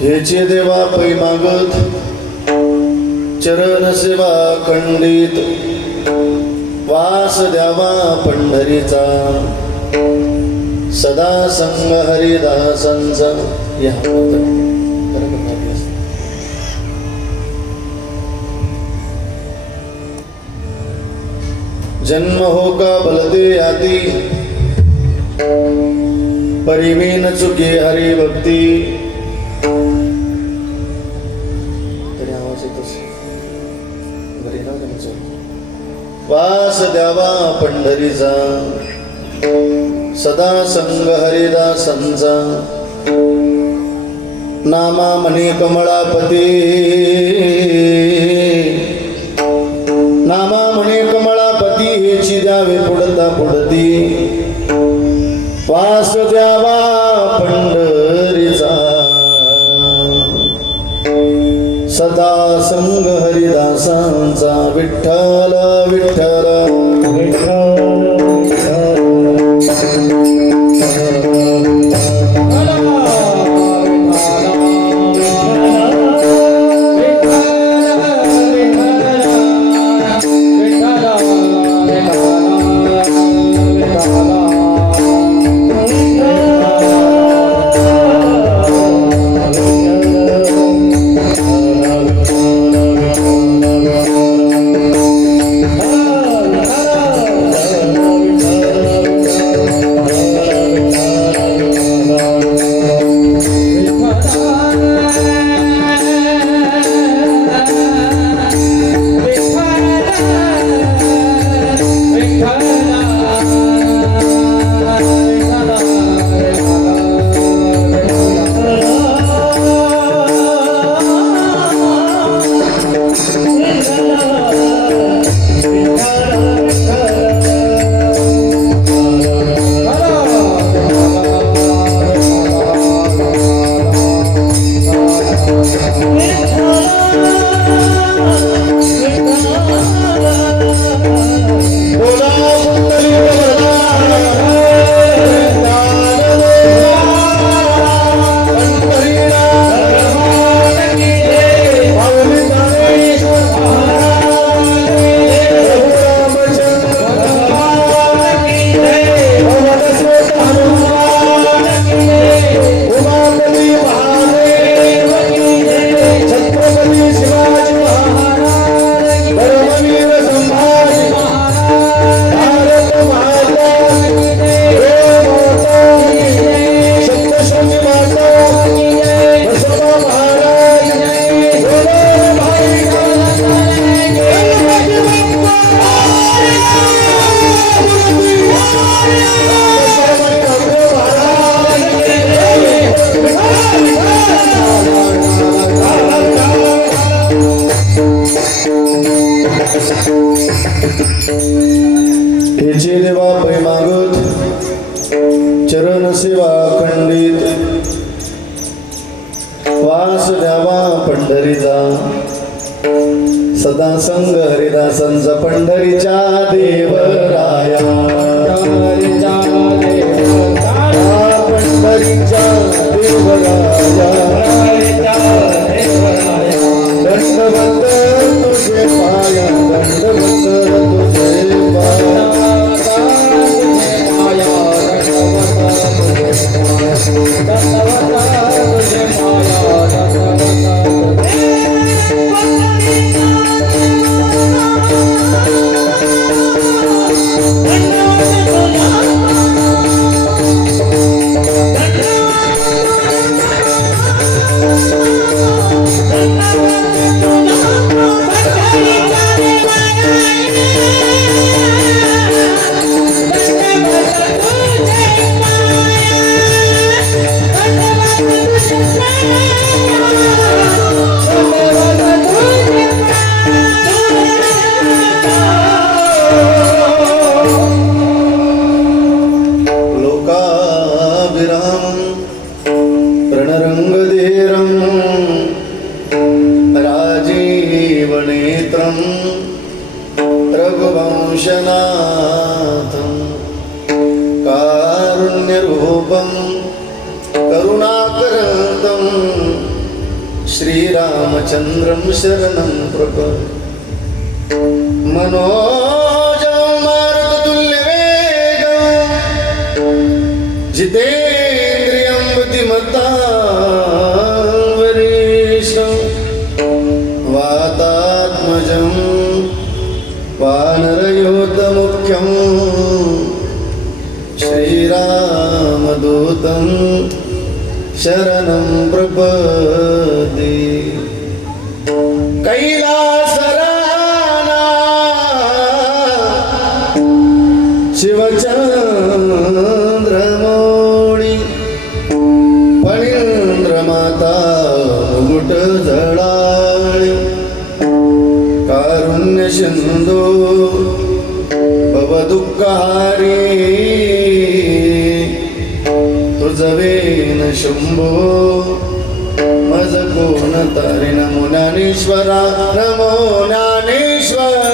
हेचे देवा पै मागत चरण सेवा खंडित वास द्यावा पंढरीचा सदा संग हरिदासांचा. जन्म हो का बलदे आदी परिमीन चुके हरी भक्ती. वास द्यावा पंढरीचा सदा संग हरिदासांचा. नामा मणी कमळापती नामा मणी कमळापती हेची द्यावे पुढता पुढती. वास द्यावा पंढरीचा सदा संग हरिदासांचा. विठ्ठल विठ्ठल देवा पै मागत चरण सेवा खंडित वास द्यावा पंढरीचा सदा संग हरिदासांचा पंढरीच्या देवराया पंढरीच्या देवराया दंडवत तुझे पाया दंडवत तुझे पाया प्रणरंगधीरं राजीवनेत्रं रघुवंशनाथं कारुण्यरूपं करुणाकरं श्रीरामचन्द्रं शरणं प्रपद्ये मनोजं मारुततुल्यवेगं जितेन्द्रियं बुद्धिमतां वातात्मजं वानरयोधमुख्यं श्रीरामदूतं शरणं प्रपद्ये कैलासराना शिवचंद्रमौळी फणींद्रमाता मुकुट जळाळी कारुण्य सिंधू भवदुःखहारी तुझवेन शंभो मज कोण तारी नमो ज्ञानेश्वरा नमो ज्ञानेश्वरा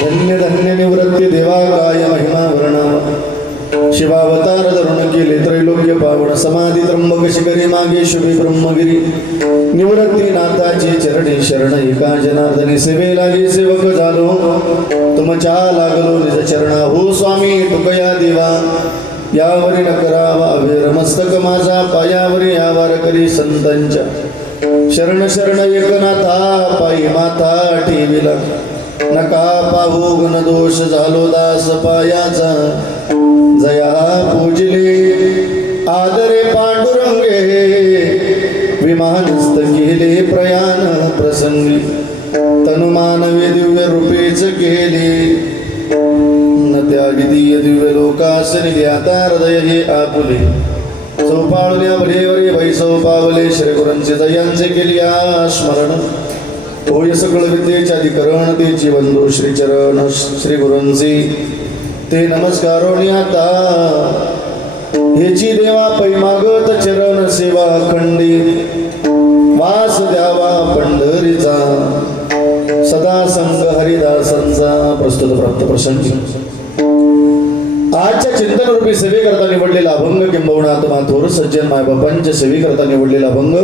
धन्य धन्य निवृत्ती देवा काय महिमा वर्णा शिवावतार धरुण केले त्रैलोक्य पावन समाधी त्र्यंबक शिखरी मागे शुभी ब्रह्मगिरी निवृत्ती नाथाची चरणी शरण एका जनार्दनी सेवे लागे सेवक झालो तुमच्या लागलो निज चरणा हो स्वामी तुकया देवा यावरी न करावा अवेर मस्तक माझा पायावरी यावर करी संतांच्या शरण शरण एकनाथा पायी माथा ठेविला नका पाहू गुण दोष झालो दास पायाचा जया पूजले आदरे पांडुरंगे विमानस्थ केले प्रयाण प्रसंगी तनुमानवे दिव्य रूपेच केले न त्या विधीय दिव्य लोकास निध्याता हृदय हे आपुले चौपाळल्या भरेवरे वैसव पावले श्री गुरूंचे जयांचे केली स्मरण होय सकळ विद्येचे अधिकरण तेची बंधू श्री चरण श्री गुरूंचे ते नमस्कारोनी आता हेची देवा पै मागत चरण सेवा खंडी वास द्यावा पंढरीचा सदा संग हरिदासांचा प्रस्तुत प्राप्त प्रसंगी आजच्या चिंतन रूपी सेवेकरता निवडलेला अभंग किंबहुना आत्मा थोर सज्जन मायबापांच्या सेवेकरता निवडलेला अभंग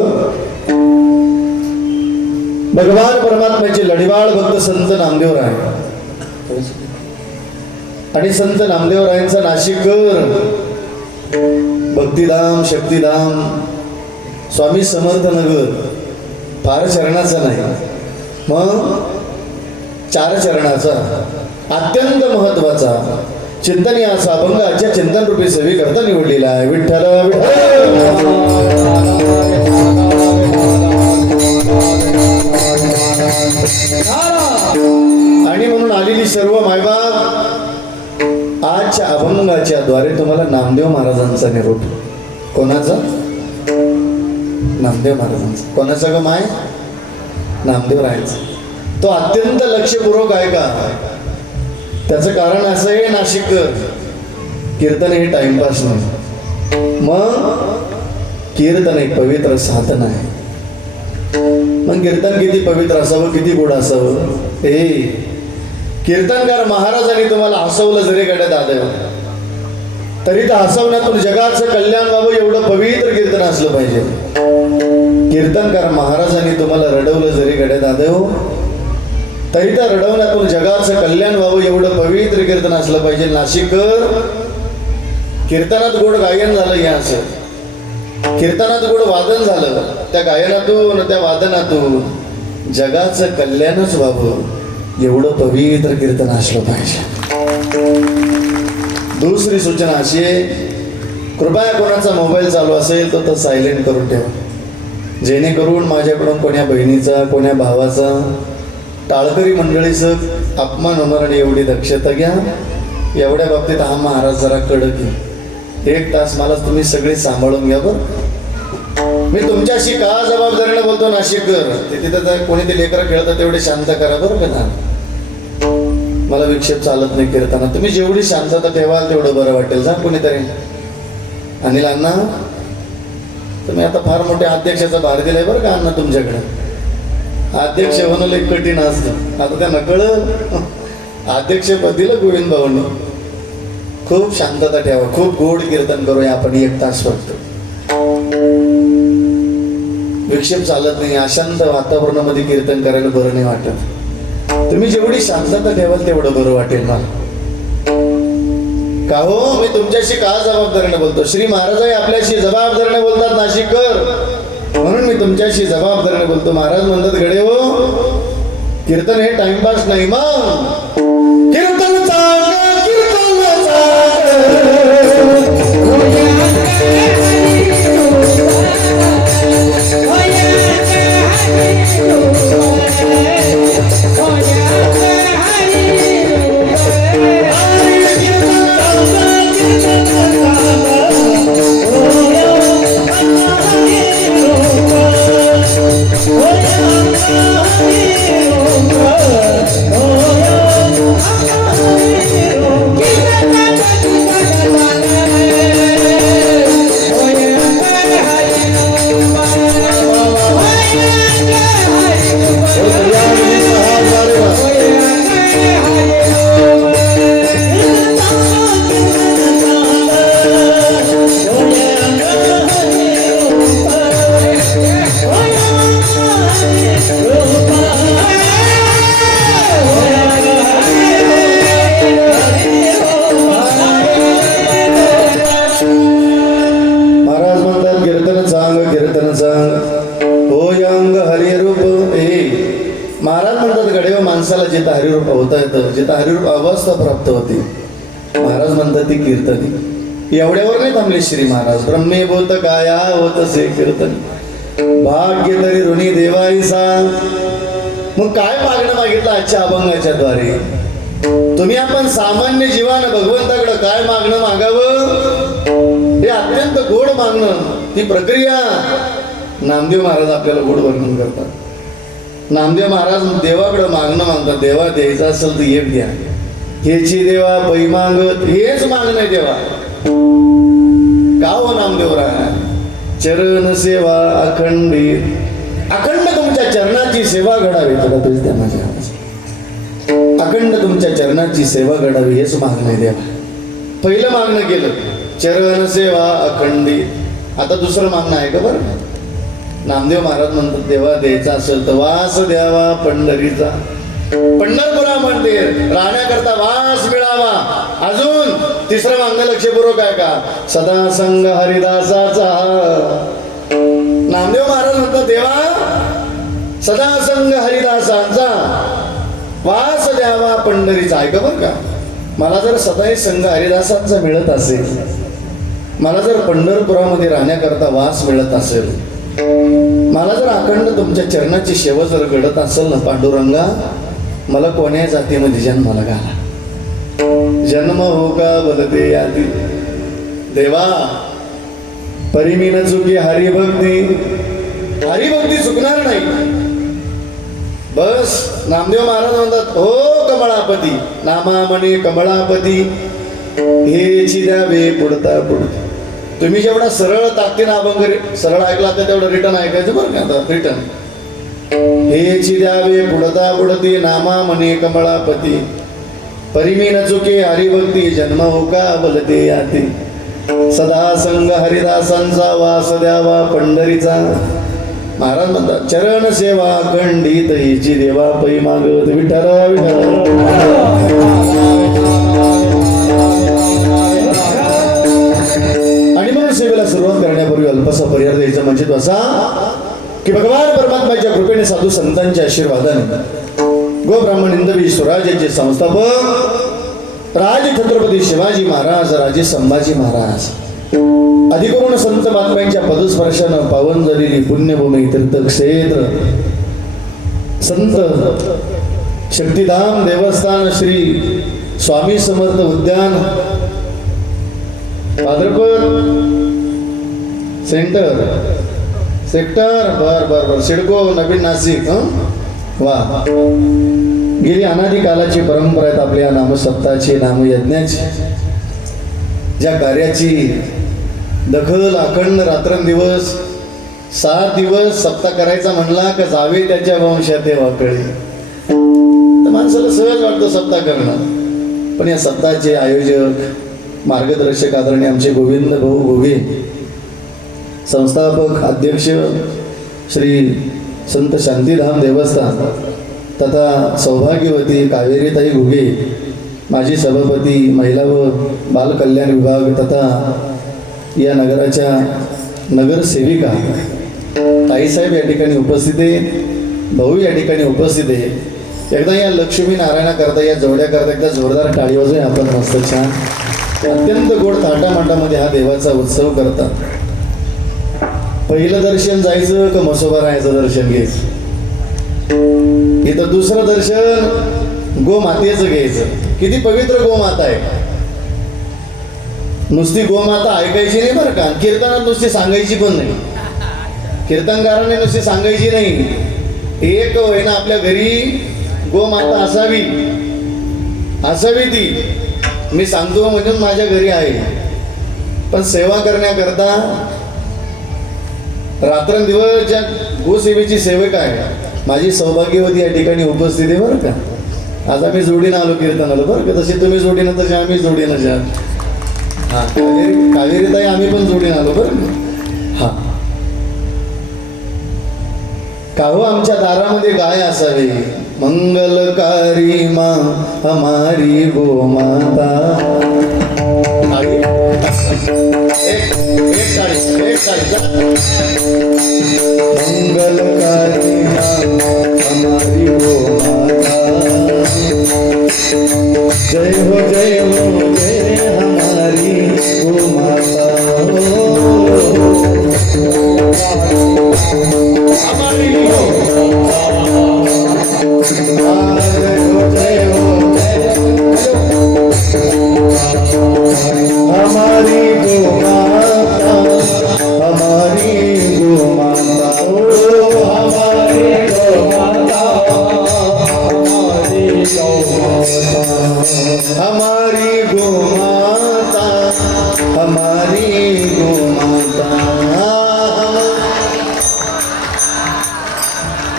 भगवान परमात्म्याचे लढीवाळ भक्त संत नामदेवराय आणि संत नामदेवरायांचा नाशिककर भक्तिधाम शक्तिधाम स्वामी समर्थ नगर फार चरणाचा नाही मग 4 चरणाचा अत्यंत महत्वाचा चिंतन या असा अभंग आजच्या चिंतन रूपी सेवे करता निवडलेला आहे विठ्ठल आणि म्हणून आलेली सर्व मायबाप आजच्या अभंगाच्या द्वारे तुम्हाला नामदेव महाराजांचा निरोप कोणाचा नामदेव महाराजांचा कोणाचा ग माय नामदेव राहायचा तो अत्यंत लक्षपूर्वक आहे का त्याचं कारण असं आहे नाशिककर कीर्तन हे टाइमपास नाही मग कीर्तन एक पवित्र साधन आहे मग कीर्तन किती पवित्र असावं किती गोड असावं हे कीर्तनकार महाराजांनी तुम्हाला हसवलं जरी गड्यात आलं तरी तर हसवण्यातून जगाचं कल्याण व्हावं एवढं पवित्र कीर्तन असलं पाहिजे कीर्तनकार महाराजांनी तुम्हाला रडवलं जरी गड्यात आलं तरी तर रडवण्यातून जगाचं कल्याण व्हावं एवढं पवित्र कीर्तन असलं पाहिजे नाशिककर कीर्तनात गोड गायन झालं या असं कीर्तनात गोड वादन झालं त्या गायनातून त्या वादनातून जगाचं कल्याणच व्हावं एवढं पवित्र कीर्तन असलं पाहिजे दुसरी सूचना अशी आहे कृपया कोणाचा मोबाईल चालू असेल तर सायलेंट करून ठेवा जेणेकरून माझ्याकडून कोण्या बहिणीचा कोण्या भावाचा टाळकरी मंडळीचं अपमान होणार आणि एवढी दक्षता घ्या एवढ्या बाबतीत हा महाराज जरा कडक आहे 1 तास मला तुम्ही सगळे सांभाळून घ्या बरं मी तुमच्याशी का जबाबदारीने बोलतो नाशिककर ते तिथं कोणी ते लेकरं खेळतात तेवढे शांत करा बरं का ना मला विक्षेप चालत नाही कीर्तना तुम्ही जेवढी शांतता ठेवाल तेवढं बरं वाटेल जा कोणीतरी अनिल अण्णा तुम्ही आता फार मोठ्या अध्यक्षाचा भार दिलाय बरं का अण्णा तुमच्याकडे अध्यक्ष होणं लई कठीण असतं आता त्यांना कळलं अध्यक्षपद दिलं गोविंद भाऊंनी खूप शांतता ठेवा खूप गोड कीर्तन करूया आपण 1 तास फक्त विक्षेप चालत नाही अशांत वातावरणामध्ये कीर्तन करायला बरं नाही वाटत तुम्ही जेवढी शांतता ठेवाल तेवढं बरं वाटेल मला का हो मी तुमच्याशी का जबाबदारीने बोलतो श्री महाराज आपल्याशी जबाबदारीने बोलतात नाशिककर म्हणून मी तुमच्याशी जबाबदारीने बोलतो महाराज म्हणतात गडे हो कीर्तन हे टाइमपास नाही मग कीर्तन सांग होय अंग हरिरूप हे महाराज म्हणतात गडेव माणसाला जिथं हरिरूप होता येतं, जिथं हरिरूप अवस्था प्राप्त होती, महाराज म्हणतात ती कीर्तनी. एवढ्यावर नाही थांबले श्री महाराज. ब्रह्मे बोलत काया होत से कीर्तन भाग्य तरी ऋणी देवाईसा. मग काय मागणं मागितलं आजच्या अभंगाच्या द्वारे? तुम्ही आपण सामान्य जीवानं भगवंताकडे काय मागणं मागावं हे अत्यंत गोड मागणं, ती प्रक्रिया नामदेव महाराज आपल्याला गोड वर्णन करतात. नामदेव महाराज देवाकडे मागणं मागतात. देवा द्यायचं असेल तर एक द्या, हेची देवा पै मागत, हेच मागणं आहे देवा. का हो नामदेव राहा? चरण सेवा अखंडित, अखंड तुमच्या चरणाची सेवा घडावी. त्याला तुझ द्या माझ्या आवाज. अखंड तुमच्या चरणाची सेवा घडावी हेच मागणं आहे देवा. पहिलं मागणं केलं चरण सेवा अखंडित. आता दुसरं मागणं आहे का बरं? नामदेव महाराज म्हणतात देवा द्यायचा असेल तर वास द्यावा पंढरीचा. पंढरपुरा म्हणते राहण्याकरता वास मिळावा. अजून तिसरं मागणं लक्षपूर्वक आहे का? सदा संग हरिदासाचा. नामदेव महाराज म्हणतात देवा सदा संग हरिदासांचा वास द्यावा पंढरीचा. ऐका बरं का, मला जर सदाही संग हरिदासांचा मिळत असेल, मला जर पंढरपुरामध्ये राहण्याकरता वास मिळत असेल, मला जर अखंड तुमच्या चरणाची सेवा जर घडत असेल ना पांडुरंगा, मला कोण्या जातीमध्ये जन्माला घाला. जन्म हो का बोलते यादी देवा परिमी न चुकी हरिभक्ती. हरिभक्ती चुकणार नाही. बस नामदेव महाराज म्हणतात हो कमळापती नामामणी कमळापती हेची द्यावे पुढता पुढता. तुम्ही जेवढा सरळ ताकदीनं अभंग सरळ ऐकला तर तेवढं रिटर्न ऐकायचं बरं का. आता रिटर्न हेची द्यावे पुढता पुढती नामामणी कमळापती परिमी न चुके हरिभक्ती जन्म हो का बोलते याती. सदा संग हरिदासांचा वास द्यावा पंढरीचा. महाराज म्हणतात चरण सेवा खंडित हिची देवा पै मागत विठ्ठल विठ्ठल. आणि मग सेवेला सुरुवात करण्यापूर्वी अल्पसा पर्याय द्यायचा म्हणजे तो असा की भगवान परमात्म्याच्या कृपेने साधू संतांच्या आशीर्वादाने गो ब्राह्मण हिंदवी स्वराज्याचे संस्थापक राज छत्रपती शिवाजी महाराज राजे संभाजी महाराज अधिकरून संत महात्म्यांच्या पदस्पर्शानं पावन झालेली पुण्यभूमी तीर्थक्षेत्र संत शक्तिधाम देवस्थान श्री स्वामी समर्थ उद्यान भाद्रपद सेक्टर बर सिडको नवीन नाशिक. वा गेली अनादी कालाची परंपरा आहेत आपल्या नामसप्ताची नामयज्ञाची. ज्या कार्याची दखल अखंड रात्रंदिवस 7 दिवस सप्ताह करायचा म्हणला का जावे त्याच्या वंशात हे वाकळे. तर माणसाला सहज वाटतं सप्ताह करणं, पण या सप्ताहाचे आयोजक मार्गदर्शक आदरणीय आमचे गोविंद भाऊ घुगे, संस्थापक अध्यक्ष श्री संत शांतीधाम देवस्थान तथा सौभाग्यवती कावेरीताई घुगे, माजी सभापती महिला व बाल कल्याण विभाग तथा या नगराच्या नगरसेविका ताईसाहेब या ठिकाणी उपस्थित आहे, भाऊ या ठिकाणी उपस्थित आहे. एकदा या लक्ष्मी नारायणाकरता या जोड्याकरता एकदा जोरदार टाळी वाजवून आपण मस्त छान अत्यंत गोड थाटामाटामध्ये हा देवाचा उत्सव करतात. पहिलं दर्शन जायचं का म्हसोबा राहायचं दर्शन घ्यायचं. इथं दुसरं दर्शन गोमातेचं घ्यायचं. किती पवित्र गोमाता आहे. नुसती गोमाता ऐकायची नाही बरं का, कीर्तनात नुसती सांगायची पण नाही, कीर्तनकाराने नुसती सांगायची नाही. एक होईना आपल्या घरी गोमाता असावी ती. मी सांगतो म्हणून माझ्या घरी आहे, पण सेवा करण्याकरता रात्रंदिवस ज्या गोसेवेची सेवक आहे माझी सौभाग्यवती या ठिकाणी उपस्थित आहे बरं का. आज आम्ही जोडीनं आलो कीर्तनाला बरं का. तसे तुम्ही जोडीनं तसे आम्ही जोडीनं जा. हा कावेरीताई आम्ही पण जोडीनं आलो बरं का. हा का हो आमच्या दारामध्ये गाय असावी. मंगलकारी मा हमारी गो माता. एक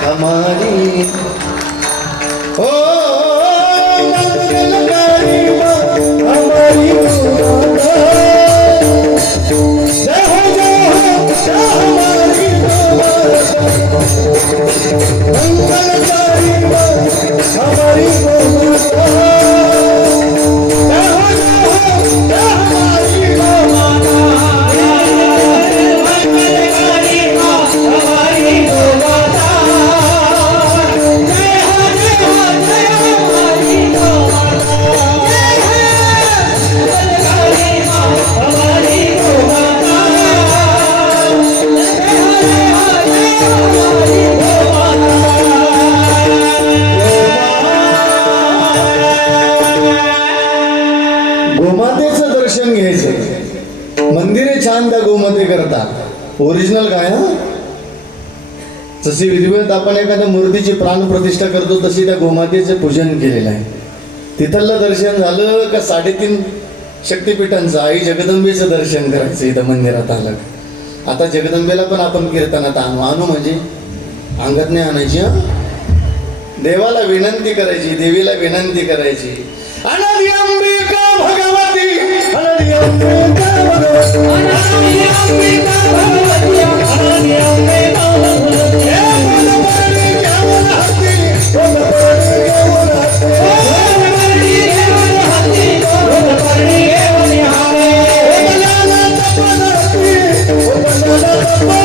हमारी ओ मंगलकारी माँ हमारी गोमाता जय हो जय हमारी गोमाता मंगलकारी माँ हमारी गोमाता गोमातेचं दर्शन घ्यायचं. मंदिरे छान त्या गोमाते करतात. ओरिजिनल काय हा जशी विधिवत आपण एखाद्या मूर्तीची प्राणप्रतिष्ठा करतो तशी त्या गोमातेचं पूजन केलेलं आहे. तिथलं दर्शन झालं का 3.5 शक्तिपीठांचं आई जगदंबेचं दर्शन करायचं इथं मंदिरात आलं. आता जगदंबेला पण आपण कीर्तनात आणू म्हणजे अंगात नाही आणायची. देवाला विनंती करायची, देवीला विनंती करायची. अनादि अंबिका भगवती अनादि अंबिका भगवती अनादि अंबिका भगवती अनादि अंबिका भगवती हे बोलपणी घेऊन हाती बोलपणी घेऊन हाती बोलपणी घेऊन हाती बोलपणी घेऊन हाती बोलना तपनती बोलना तपनती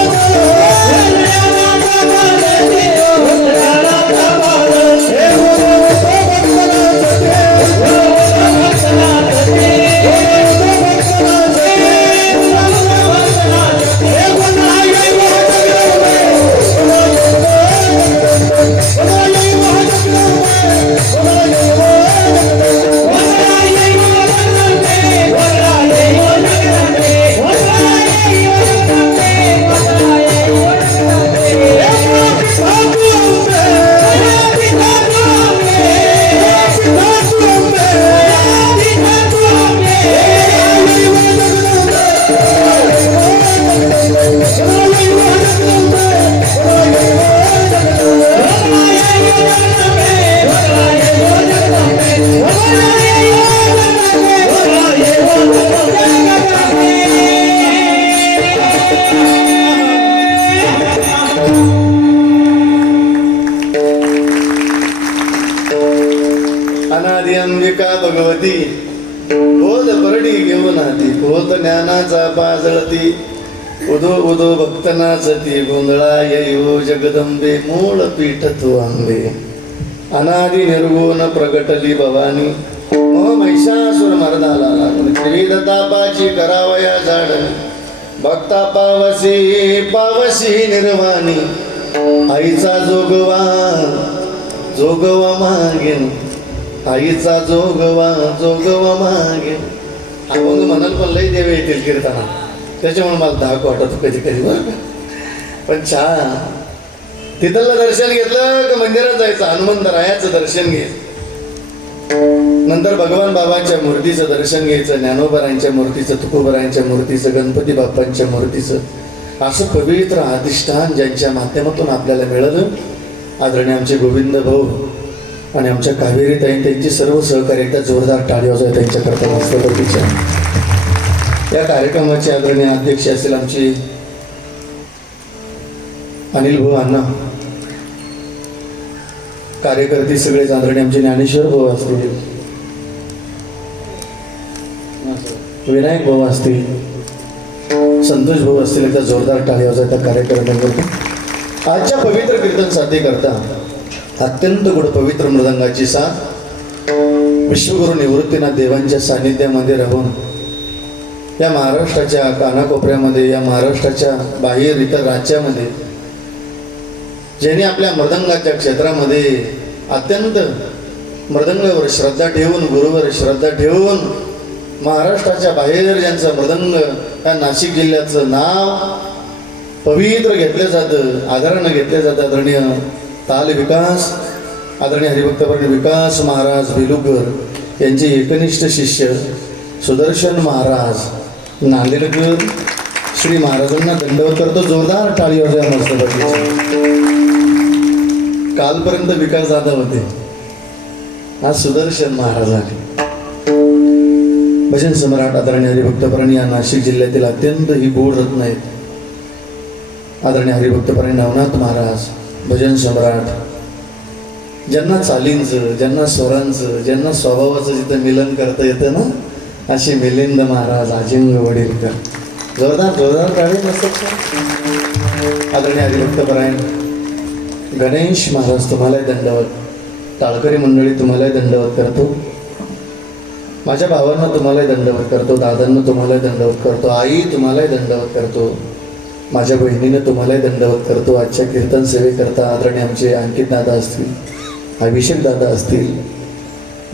अनादि अंबिका भगवती बोध परडी घेऊन हाती होत ज्ञानाचा पाजळती उदो उदो भक्तनाचती गोंधळा येऊ जगदंबे मूळ पीठ तू आंबे. अनादि निर्गुण प्रगटली भवानी मो महिषासुर मर्दाला त्रिविध तापाची करावया झाड भक्ता पावसी पावसी निर्वाणी आईचा जोगवा जोगवा मागेन आईचा जोगवा जोगवा मागे. अभंग म्हणाल पण लई देव येतील कीर्तना त्याच्यामुळे मला धाक वाटत कधी कधी बरं का. पण छान तिथलं दर्शन घेतलं का मंदिरात जायचं. हनुमंतरायाचं दर्शन घे, नंतर भगवान बाबांच्या मूर्तीचं दर्शन घ्यायचं, ज्ञानोबरांच्या मूर्तीचं, तुकोबरांच्या मूर्तीचं, गणपती बाप्पांच्या मूर्तीचं. असं पवित्र अधिष्ठान ज्यांच्या माध्यमातून आपल्याला मिळालं. आदरणीय आमचे गोविंद भाऊ आणि आमच्या कावेरी ताई त्यांची सर्व सहकारी एकदा जोरदार टाळी वाजवा त्यांच्याकरता मस्तपतीच्या. या कार्यक्रमाचे आदरणीय अध्यक्ष असेल आमचे अनिल भाऊ अण्णा, कार्यकर्ते सगळेच आदरणीय आमचे ज्ञानेश्वर भाऊ असतील, विनायक भाऊ असतील, संतोष भाऊ असतील. एकदा जोरदार टाळी वाजवा त्या कार्यक्रमांवर. आजच्या पवित्र कीर्तन साध्य करता अत्यंत गुढ पवित्र मृदंगाची साथ विश्वगुरु निवृत्तीनाथ देवांच्या सानिध्यामध्ये राहून या महाराष्ट्राच्या कानाकोपऱ्यामध्ये, या महाराष्ट्राच्या बाहेर इतर राज्यामध्ये ज्यांनी आपल्या मृदंगाच्या क्षेत्रामध्ये अत्यंत मृदंगावर श्रद्धा ठेवून, गुरुवर श्रद्धा ठेवून महाराष्ट्राच्या बाहेर ज्यांचं मृदंग या नाशिक जिल्ह्याचं नाव पवित्र घेतलं जातं, आदरानं घेतलं जातं. आदरणीय ताल विकास आदरणीय हरिभक्तपर्ण विकास महाराज बेलुकर यांचे एकनिष्ठ शिष्य सुदर्शन महाराज नांदेडकर श्री महाराजांना दंडवत करतो. जोरदार टाळी वाजवा मस्तपतीची. कालपर्यंत विकास दादा होते, आज सुदर्शन महाराज आले. भजन सम्राट आदरणीय हरिभक्तपरायण या नाशिक जिल्ह्यातील अत्यंत ही गोड रत्न आहेत. आदरणीय हरिभक्तपरायण नवनाथ महाराज भजन सम्राट, ज्यांना चालींचं, ज्यांना स्वरांचं, ज्यांना स्वभावाचं जिथं मिलन करता येतं ना, असे मिलिंद महाराज अजिंग वडीलकर. जोरदार जोरदार टाळी नसतात. आदरणीय हरिभक्तपरायण गणेश महाराज तुम्हालाही दंडवत, टाळकरी मंडळी तुम्हालाही दंडवत करतो, माझ्या भावांना तुम्हालाही दंडवत करतो, दादांना तुम्हालाही दंडवत करतो, आई तुम्हालाही दंडवत करतो, माझ्या बहिणीनं तुम्हालाही दंडवत करतो. आजच्या कीर्तन सेवेकरता आदरणीय आमचे अंकित दादा असतील, अभिषेक दादा असतील,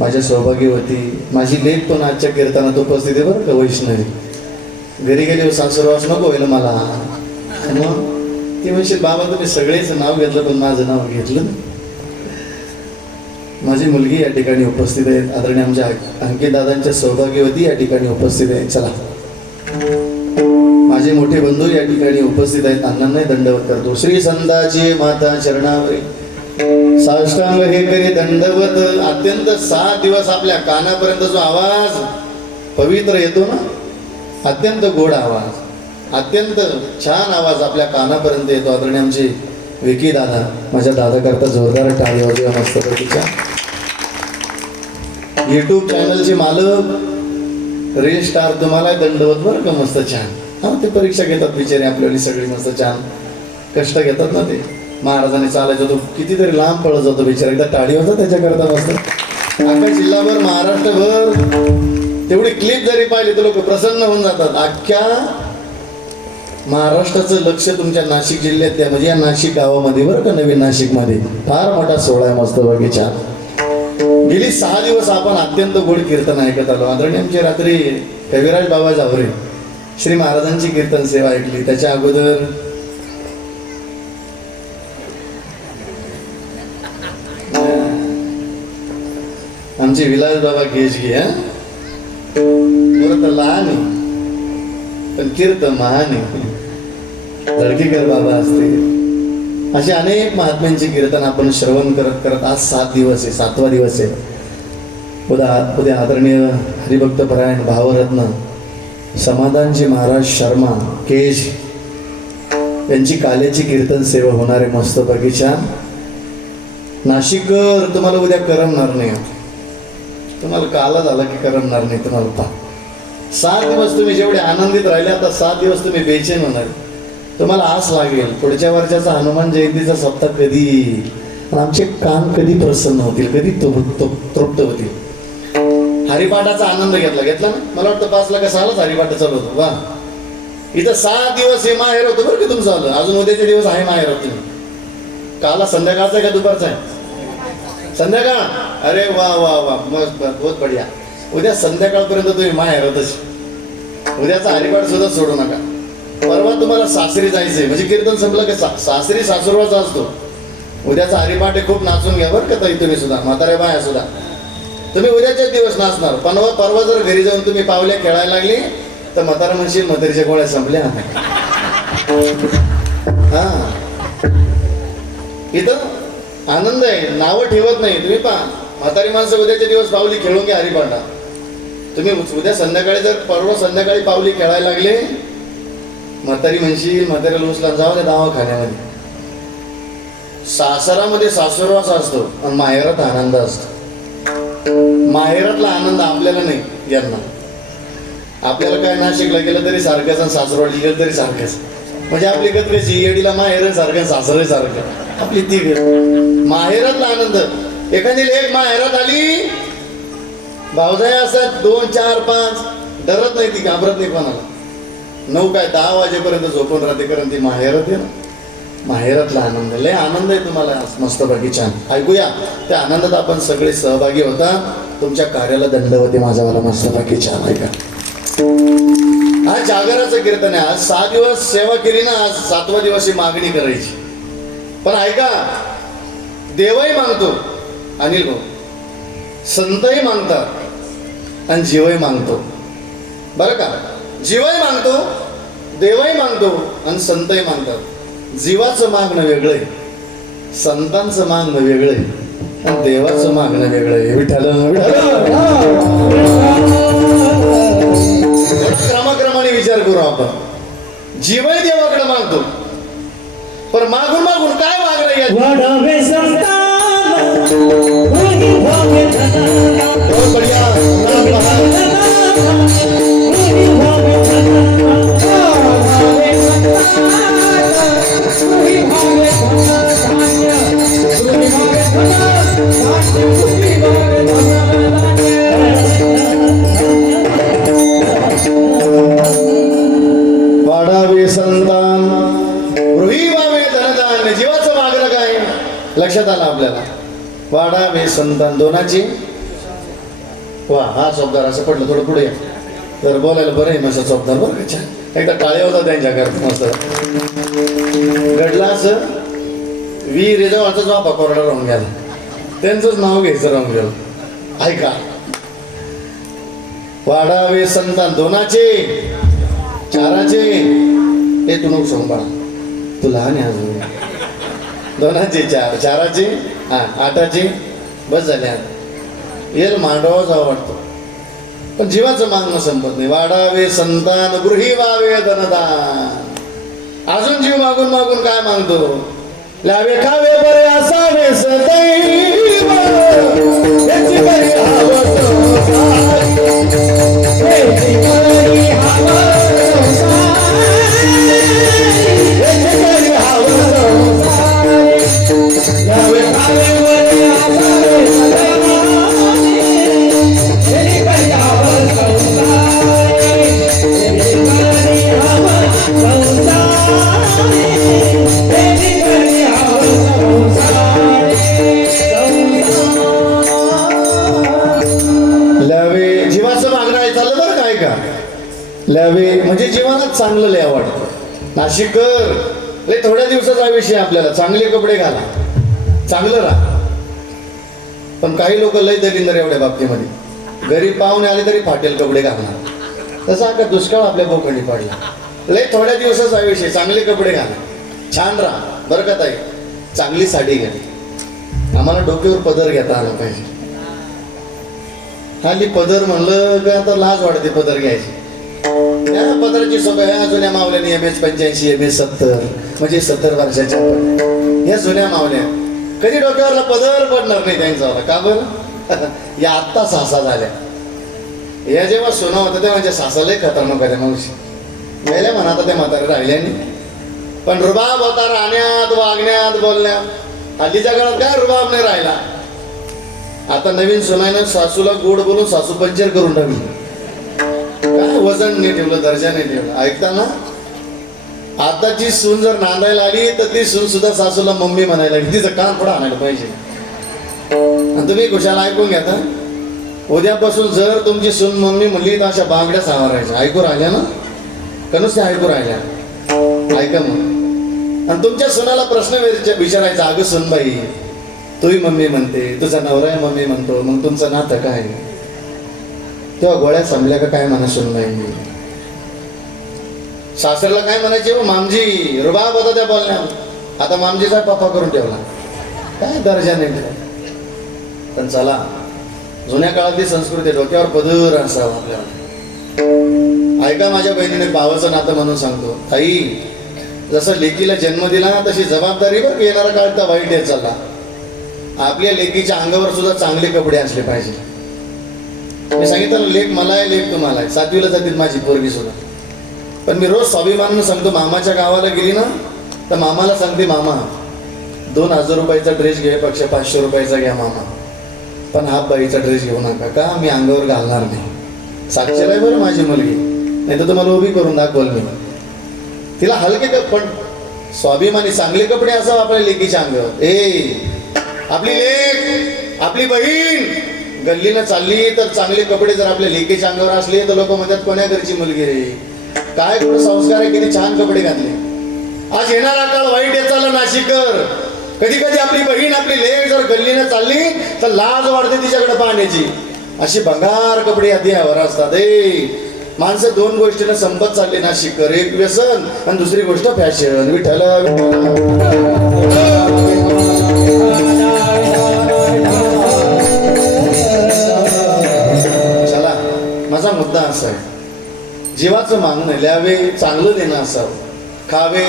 माझ्या सौभाग्यवती माझी लेक पण आजच्या कीर्तनात उपस्थित आहे बरं का. वैष्णवी घरी गेले सासरवास नको होईल मला, मग ती म्हणशील बाबा तुम्ही सगळेच नाव घेतलं पण माझं नाव घेतलं. माझी मुलगी या ठिकाणी उपस्थित आहेत, आदरणीय आमच्या अंकित दादांच्या सौभाग्यवती या ठिकाणी उपस्थित आहेत. चला, माझे मोठे बंधू या ठिकाणी उपस्थित आहेत, अण्णांनाही दंडवत करतो. श्री संताची माता चरणावरी साष्टांग हे करी दंडवत. अत्यंत 7 दिवस आपल्या कानापर्यंत जो आवाज पवित्र येतो ना, अत्यंत गोड आवाज, अत्यंत छान आवाज आपल्या कानापर्यंत येतो. आदरणीय आमचे विकी दादा, माझ्या दादा करता जोरदार टाळी वाजवा मस्त प्रतीच्या. युट्यूब चॅनलचे मालक रील स्टार तुम्हाला दंडवत बरं का, मस्त छान. हा, ते परीक्षा घेतात बिचारे आपल्याला सगळी, मस्त छान कष्ट घेतात ना ते. महाराजांनी चालायचं तो कितीतरी लांब पळत जातो बिचारा, एकदा टाळी होता त्याच्याकरता मस्त. अख्खा जिल्हाभर महाराष्ट्रभर तेवढी क्लिप जरी पाहिली तर लोक प्रसन्न होऊन जातात. अख्ख्या महाराष्ट्राचं लक्ष तुमच्या नाशिक जिल्ह्यात द्या, म्हणजे या नाशिक गावामध्ये बरं का, नवीन नाशिकमध्ये फार मोठा सोहळा आहे मस्त बगीचा. गेली 6 दिवस आपण अत्यंत गोड कीर्तन ऐकत आलो. आदरणीय आमची रात्री कविराज बाबा जावरे श्री महाराजांची कीर्तन सेवा ऐकली. त्याच्या अगोदर आमचे विलास बाबा गेजगी, तर लहान आहे पण कीर्तन महान आहे. तडकीकर बाबा असतील, असे अनेक महात्म्यांचे कीर्तन आपण श्रवण करत करत आज 7 दिवस आहे, 7वा दिवस आहे. उद्या आदरणीय हरिभक्तपरायण भावरत्न समाधानजी महाराज शर्मा केज यांची काल्याची कीर्तन सेवा होणार आहे मस्त बगीचा. नाशिककर तुम्हाला उद्या करमणार नाही, तुम्हाला काला झाला की करमणार नाही तुम्हाला. पा 7 दिवस तुम्ही जेवढे आनंदित राहिले, आता 7 दिवस तुम्ही बेचैन होणार. तुम्हाला आस लागेल पुढच्या वर्षाचा हनुमान जयंतीचा सप्ताह कधी, आमचे कान कधी प्रसन्न होतील, कधी तृप्त होतील. हरिपाठाचा आनंद घेतला ना, मला वाटतं 5 ला का 6 लाच हरिपाठ चालू होतो. वा, इथं 7 दिवस हे माहेर होतं बरं की तुमचं आलं. अजून उद्याचे दिवस आहे माहेर होत. तुम्ही काला संध्याकाळचा आहे का दुपारचा आहे? संध्याकाळ. अरे वा वा वा, मस्त, बहुत बढिया. उद्या संध्याकाळपर्यंत तुम्ही माहेर होतच. उद्याचा हरिपाठ सुद्धा सोडू नका. परवा तुम्हाला सासरी जायचंय, म्हणजे कीर्तन संपलं की सासरी सासुरवाचा असतो. उद्याचा हरिपाठ खूप नाचून घ्या बरं का ताई, तुम्ही सुद्धा, म्हाताऱ्या बाया सुद्धा. तुम्ही उद्याचे दिवस नाचणार. परवा जर घरी जाऊन तुम्ही पावल्या खेळायला लागली तर म्हातारा म्हणशील म्हातारीच्या गोळ्या संपल्या. हा, इथं आनंद आहे, नावं ठेवत नाही. तुम्ही पहा, म्हातारी माणसं उद्याचे दिवस पावली खेळून घ्या हरिपाठा. तुम्ही उद्या संध्याकाळी जर परवा संध्याकाळी पावली खेळायला लागले, म्हातारी म्हणशील म्हाताऱ्याला उचला जावं त्या दवाखान्यामध्ये. सासरामध्ये सासुरवास असतो आणि माहेरात आनंद असतो. माहेरातला आनंद आपल्याला नाही, यांना. आपल्याला काय नाशिकला गेलं तरी सारखंच आणि सासरवाडी गेलं तरी सारखंच. म्हणजे आपली गत कशी, येडीला माहेर सारखं सासर सारखं, आपली ती गत. माहेरातला आनंद. एखादी लेक माहेरात आली, भावजाई असतात 2, 4, 5, डरत नाही ती, घाबरत नाही कोणाला. 9 काय 10 वाजेपर्यंत झोपून राहते, कारण ती माहेरात आहे ना. माहेरातला आनंद, लय आनंद आहे तुम्हाला मस्त बाकी. छान ऐकूया, त्या आनंदात आपण सगळे सहभागी होता. तुमच्या कार्याला दंडवते माझावाला मस्त बाकी. छान ऐका, आज जागराचं कीर्तन आहे. आज 6 दिवस सेवा केली ना, आज 7वा दिवस ही मागणी करायची. पण ऐका, देवही मागतो अनिल भाऊ, संतही मागतात आणि जीवही मागतो बरं का. जीवही मागतो, देवही मागतो आणि संतही मागतात. जीवाचं मागणं वेगळं आहे, संतांचं मागणं वेगळं आहे आणि देवाचं मागणं वेगळं आहे. विठ्ठल क्रमाक्रमाने विचार करू आपण. जीवही देवाकडे मागतो, पण मागून मागून काय मागणं या वाढावे संतान गृही व्हावे धनधान्य. जीवाचं मागणं काय लक्षात आलं आपल्याला. वाढावे संतान दोनाची. वा हा शब्दार असं पडलं थोडं पुढे तर बोलायला बरं आहे मस्त शब्दार बरं का. एकदा टाळे होता त्यांच्याकरता मस्त घडला असं. वी रेजवाचा बापा कोरडा राहून गेला, त्यांचंच नाव घ्यायचं राहून गेलं. ऐका, वाढावे संतान दोनाचे चाराचे. हे तू नको सांग बाळा, तू लहान आहे अजून. दोनाचे चार, चाराचे आठाचे, बस झाले. येल मांडवा जावं वाटतं, पण जीवाचं मागणं संपत नाही. वाढावे संतान गृही व्हावे धनदान. अजून जीव मागून मागून काय मागतो. लावे खावे बरे असावे सदैव, याची बरी हवस लावे म्हणजे जीवनात चांगलं लय वाटतं. नाशिककर लय थोड्या दिवसाचा विषय. आपल्याला चांगले कपडे घाला, चांगलं राहा. पण काही लोक लय दलिंदर एवढ्या बाबतीमध्ये. गरीब पाहुणे आले तरी फाटेल कपडे घालणार. तसा का दुष्काळ आपल्या बोखंडी पडला. लय थोड्या दिवसाचा विषय. चांगले कपडे घाला, छान राहा बरं का ताई. चांगली साडी घ्या. आम्हाला डोक्यावर पदर घेता आला पाहिजे. हल्ली पदर म्हणलं का आता लाज वाटते पदर घ्यायची. या पदराची सवय ह्या जुन्या मावल्याने MS 85 MS 70 म्हणजे 70 वर्षाच्या ह्या जुन्या मावल्या कधी डोक्यावरला पदर पडणार नाही त्यांचा. का बरं या आत्ता सासा झाल्या. या जेव्हा सोनं होतं तेव्हा माझ्या सासालाही खतरनाक होत्या मावशी. गेल्या म्हणा आता त्या म्हातारे राहिल्या नाही. पण रुबाब होता राहण्यात वागण्यात बोलण्यात. हल्लीच्या काळात काय रुबाब नाही राहिला. आता नवीन सोनानं सासूला गोड बोलून सासू पंचर करून टाकली. काय वजन नाही ठेवलं, दर्जा नाही ठेवलं. ऐकताना आताची सून जर नांदायला आली तर ती सून सुद्धा सासूला मम्मी म्हणायला लागली. तिचं कान पुढं आणायला पाहिजे. आणि तुम्ही खुशाला ऐकून घ्या. उद्यापासून जर तुमची सून मम्मी म्हणली तर अशा बांगड्या सावरायच्या. ऐकू राहिल्या ना का नुसत्या ऐकू राहिल्या. ऐका मग. आणि तुमच्या सुनाला प्रश्न विचारायचा. अगं सुनबाई तूही मम्मी म्हणते, तुझा नवरा मम्मी म्हणतो, मग तुमचं नातं काय. तेव्हा गोळ्या संपल्या का काय म्हणा सुनबाई. सासऱ्याला काय म्हणायचे मामजी. रुबाब होता त्या बोलण्या. आता मामजीचा पप्पा करून ठेवला. काय दर्जा नाही ठेवला. पण चला जुन्या काळातली संस्कृती डोक्यावर पदर असावा आपल्याला. ऐका माझ्या बहिणीने भावाचं नातं म्हणून सांगतो. ताई जसं लेकीला जन्म दिला तशी जबाबदारी बरं येणारा काळ तर वाईट येत चालला. आपल्या लेकीच्या अंगावर सुद्धा चांगले कपडे असले पाहिजे. मी सांगितलं लेक मला आहे, लेक तुम्हाला आहे. 7वीला जातील माझी पोरगी सुद्धा. पण मी रोज स्वाभिमानानं सांगतो मामाच्या गावाला गेली ना तर मामाला सांगते मामा 2000 रुपयाचा ड्रेस घ्यायपेक्षा 500 रुपयाचा घ्या मामा, पण हाफ बाईचा ड्रेस घेऊ नका. का मी अंगावर घालणार नाही. साक्षीला आहे बरं माझी मुलगी, नाही तर तुम्हाला उभी करून दाखवल मी. तिला हलके पण स्वाभिमानी चांगले कपडे असावं आपल्या लेकीच्या अंगावर. आपली लेक आपली बहीण गल्लीनं चालली तर चांगले कपडे जर आपल्या लेकीच्या अंगावर असले तर लोक म्हणतात कोण्या घरची मुलगी रे, काय कुठं संस्कार आहे, किती छान कपडे घातले. आज येणारा काळ वाईट येत चालला नाशिककर. कधी कधी आपली बहीण आपली लेक जर गल्लीनं चालली तर लाज वाढते तिच्याकडे पाहण्याची. अशी भंगार कपडे या देहावर असतात. माणसं 2 गोष्टीनं संपत चालली नाशिककर. एक व्यसन आणि दुसरी गोष्ट फॅशन. विठ्ठल जीवाचं मागणं, ल्यावे चांगलं देणं असावं, खावे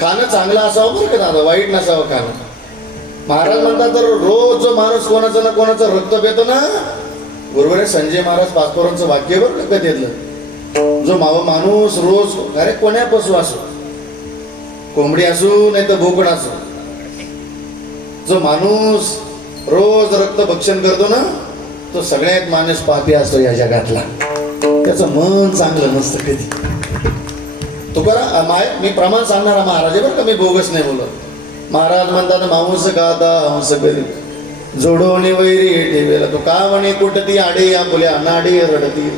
खाणं चांगलं असावं बरं का दादा, वाईट नसावं खाणं. महाराज म्हणतात तर रोज जो माणूस कोणाचं ना कोणाचं रक्त पितो ना, बरोबर आहे संजय महाराज पाचपोरांचं वाक्य बरं का कथेतलं, जो माणूस रोज अरे कोण्या पशु असो, कोंबडी असू नाही तर बोकड असो, जो माणूस रोज रक्त भक्षण करतो ना, तो सगळ्यात माणूस पापी असतो या जगातला. त्याचं मन चांगलं नसतं कधी. तुकाराम मी प्रमाण सांगणारा महाराज आहे बरं का, मी बोगस नाही बोलत. महाराज म्हणतात मांस खाता हंस करी जोडवणे वैरी ठेवेला, तो का म्हणे कुठती आडे आपुल्या नाडी रडती.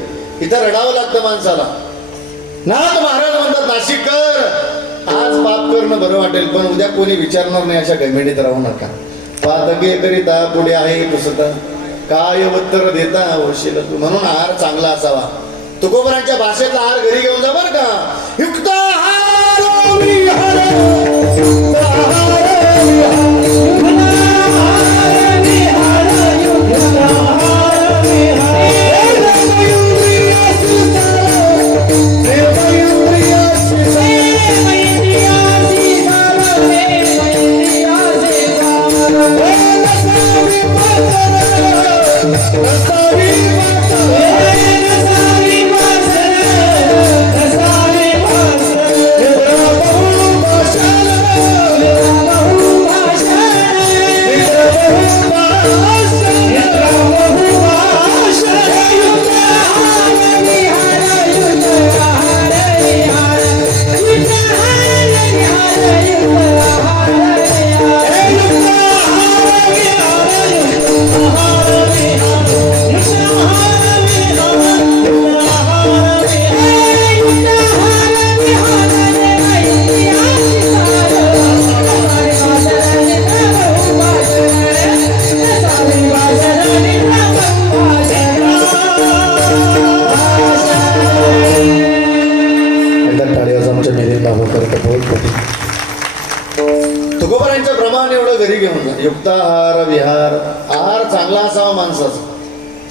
इथं रडावं लागतं माणसाला ना. तर महाराज म्हणतात नाशिककर आज पाप करणं बरं वाटेल, पण उद्या कोणी विचारणार नाही अशा गमेडीत राहू नका. पातके करिता पुढे आहे पुसता, काय उत्तर देता वशील तू. म्हणून आहार चांगला असावा. तुकोबरांच्या भाषेतला आहार घरी घेऊन जा बरं का. युक्त आहार विहार, तुकोबरांच्या प्रमाण एवढं घरी घेऊन जा. युक्त आहार विहार, आहार चांगला असावा माणसाचा.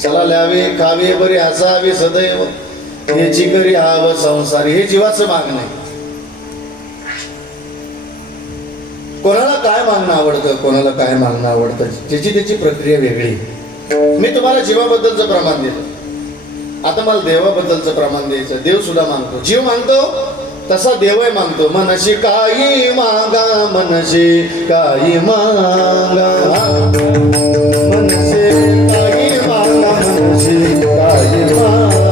चला ल्यावे खावे बरे असावे सदैव, हेची करी हाव संसारी. हे जीवाचं मागणं आहे. कोणाला काय मागणं आवडतं, कोणाला काय मागणं आवडतं, त्याची त्याची प्रक्रिया वेगळी. मी तुम्हाला जीवाबद्दलचं प्रमाण दिलं, आता मला देवाबद्दलचं प्रमाण द्यायचं. देव सुद्धा मागतो, जीव मागतो तसा देवही मागतो. मनशी काही मागा, मनशी काही मागा, मनशी काही मागा, मनशी काही मागा,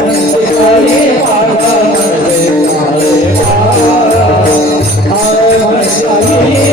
मनशी काही मागा, मनशी काही मागा, मनशी काही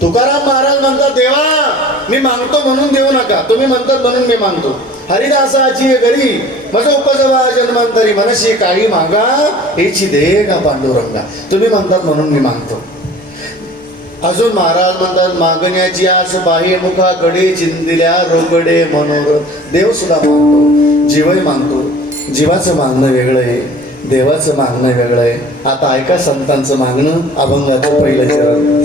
तुकाराम महाराज म्हणतात देवा मी मागतो म्हणून देऊ नका, तुम्ही म्हणतात म्हणून मी मागतो. हरिदासाची घरी माझं उपजवा जन्मांतरी, मनशी काही मागा हेची दे का पांडुरंगा. तुम्ही म्हणतात म्हणून मी मागतो. अजून महाराज म्हणतात मागण्याची आस बाह्य मुखाकडे चिंदिल्या रोकडे मनोरथ. देव सुद्धा मागतो, जीवही मागतो. जीवाचं मागणं वेगळं आहे, देवाचं मागणं वेगळं आहे. आता ऐका संतांचं मागणं, अभंगाचं पहिलं चरण.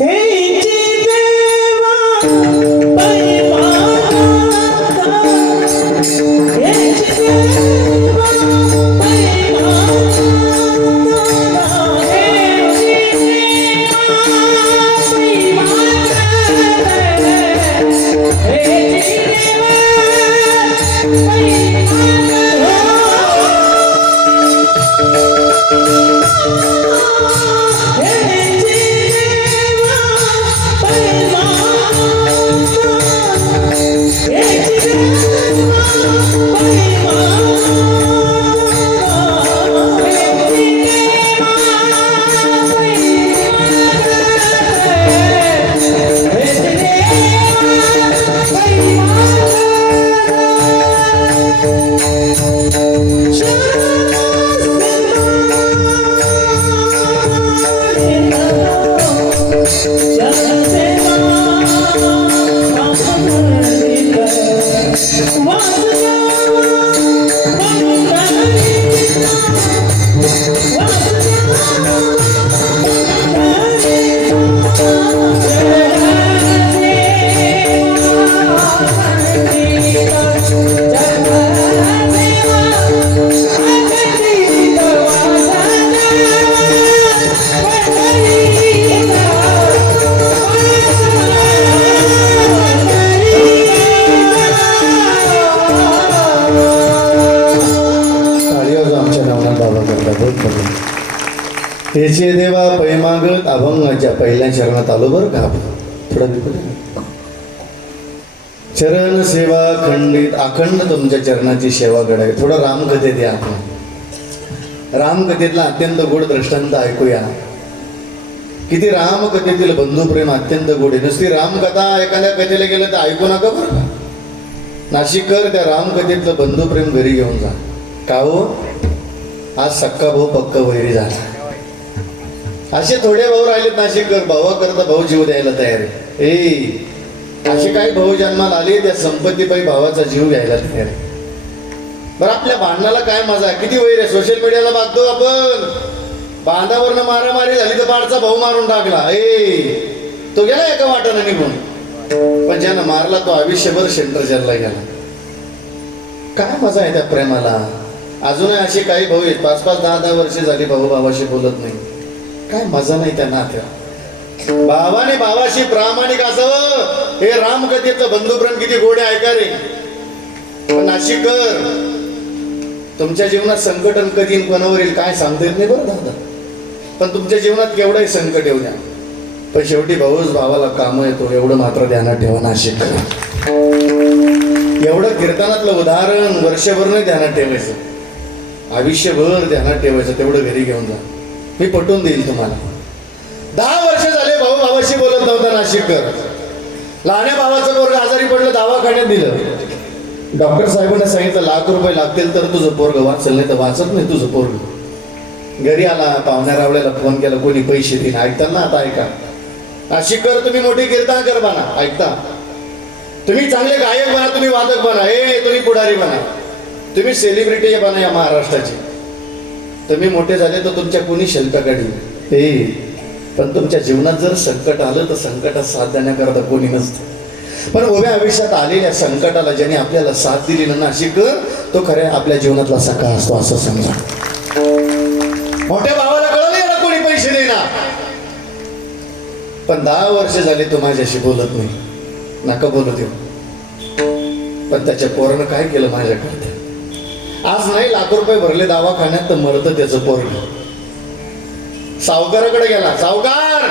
त्याचे देवा पैमागत अभंगाच्या पहिल्या चरणात आलो बरं का थोडा चरण सेवा खंडित अखंड तुमच्या चरणाची सेवा घडावी. थोडं रामकथेत या आपण रामकथेतला अत्यंत गोड दृष्टांत ऐकूया. किती रामकथेतील बंधुप्रेम अत्यंत गोड आहे. नुसती रामकथा एखाद्या कथेला गेलं तर ऐकू नका बरं का. नाशिककर त्या रामकथेतलं बंधुप्रेम घरी घेऊन जा. का हो आज सक्का भाऊ पक्का वैरी झाला. असे थोडे भाऊ राहिलेत नाशिककर भावा करता भाऊ जीव द्यायला तयार आहे. असे काही भाऊ जन्माला आले त्या संपत्तीपायी भावाचा जीव द्यायला तयार आहे. बरं आपल्या भांडणाला काय मजा किती वैर आहे. सोशल मीडियाला बघतो आपण बांधावरनं मारामारी झाली तर बाळचा भाऊ मारून टाकला. तो गेला एका वाटानं निघून. पण ज्यानं मारला तो आयुष्यभर सेंटर जेलला गेला. काय मजा आहे त्या प्रेमाला. अजूनही असे काही भाऊ आहेत 5-5, 10-10 वर्ष झाली भाऊ भावाशी बोलत नाही. काय मजा नाही त्या नात्यात. भावाने भावाशी प्रामाणिक असावं. हे रामकथेतलं बंधुप्रेम किती गोडे ऐका रे. पण नाशिककर तुमच्या जीवनात संकट कधी कोणावर येईल काय सांगता येत नाही बरं दादा. पण तुमच्या जीवनात केवढंही संकट येऊ द्या पण शेवटी भाऊच भावाला काम येतो एवढं मात्र ध्यानात ठेवा नाशिककर. एवढं कीर्तनातलं उदाहरण वर्षभर नाही ध्यानात ठेवायचं. आयुष्यभर ध्यानात ठेवायचं. तेवढं घरी घेऊन जा. मी पटवून देईल तुम्हाला. 10 वर्ष झाले भाऊ भावाशी बोलत नव्हता नाशिककर. लहान्या भावाचं पोरग आजारी पडलं दवाखान्यात दिलं. डॉक्टर साहेबांना सांगितलं लाख रुपये लागतील तर तुझं पोरग वाचल नाही तर वाचत नाही तुझं पोरग. घरी आला पाहुण्या रावळ्याला फोन केला कोणी पैसे देईन. ऐकताना आता ऐका नाशिककर तुम्ही मोठी कीर्तनकर बना. ऐकता तुम्ही चांगले गायक बना तुम्ही वादक बना. तुम्ही पुढारी बना. तुम्ही सेलिब्रिटी बना या महाराष्ट्राची. तुम्ही मोठे झाले तर तुमच्या कोणी शिल्पकाडी. पण तुमच्या जीवनात जर संकट आलं तर संकटात साथ देण्याकरता कोणी नसतं. पण उभ्या आयुष्यात आलेल्या संकटाला ज्याने आपल्याला साथ दिली ना नाशिककर तो खऱ्या आपल्या जीवनातला सखा असतो असं समजा. मोठ्या भावाला कळलं ना कोणी पैसे देणार. पण 10 वर्ष झाले तो माझ्याशी बोलत नाही. नका बोलत येऊ. पण त्याच्या पोरानं काय केलं माझ्याकडे. आज नाही लाख रुपये भरले दवाखान्यात तर मरतं त्याचं पोरग. सावकाराकडे गेला. सावकार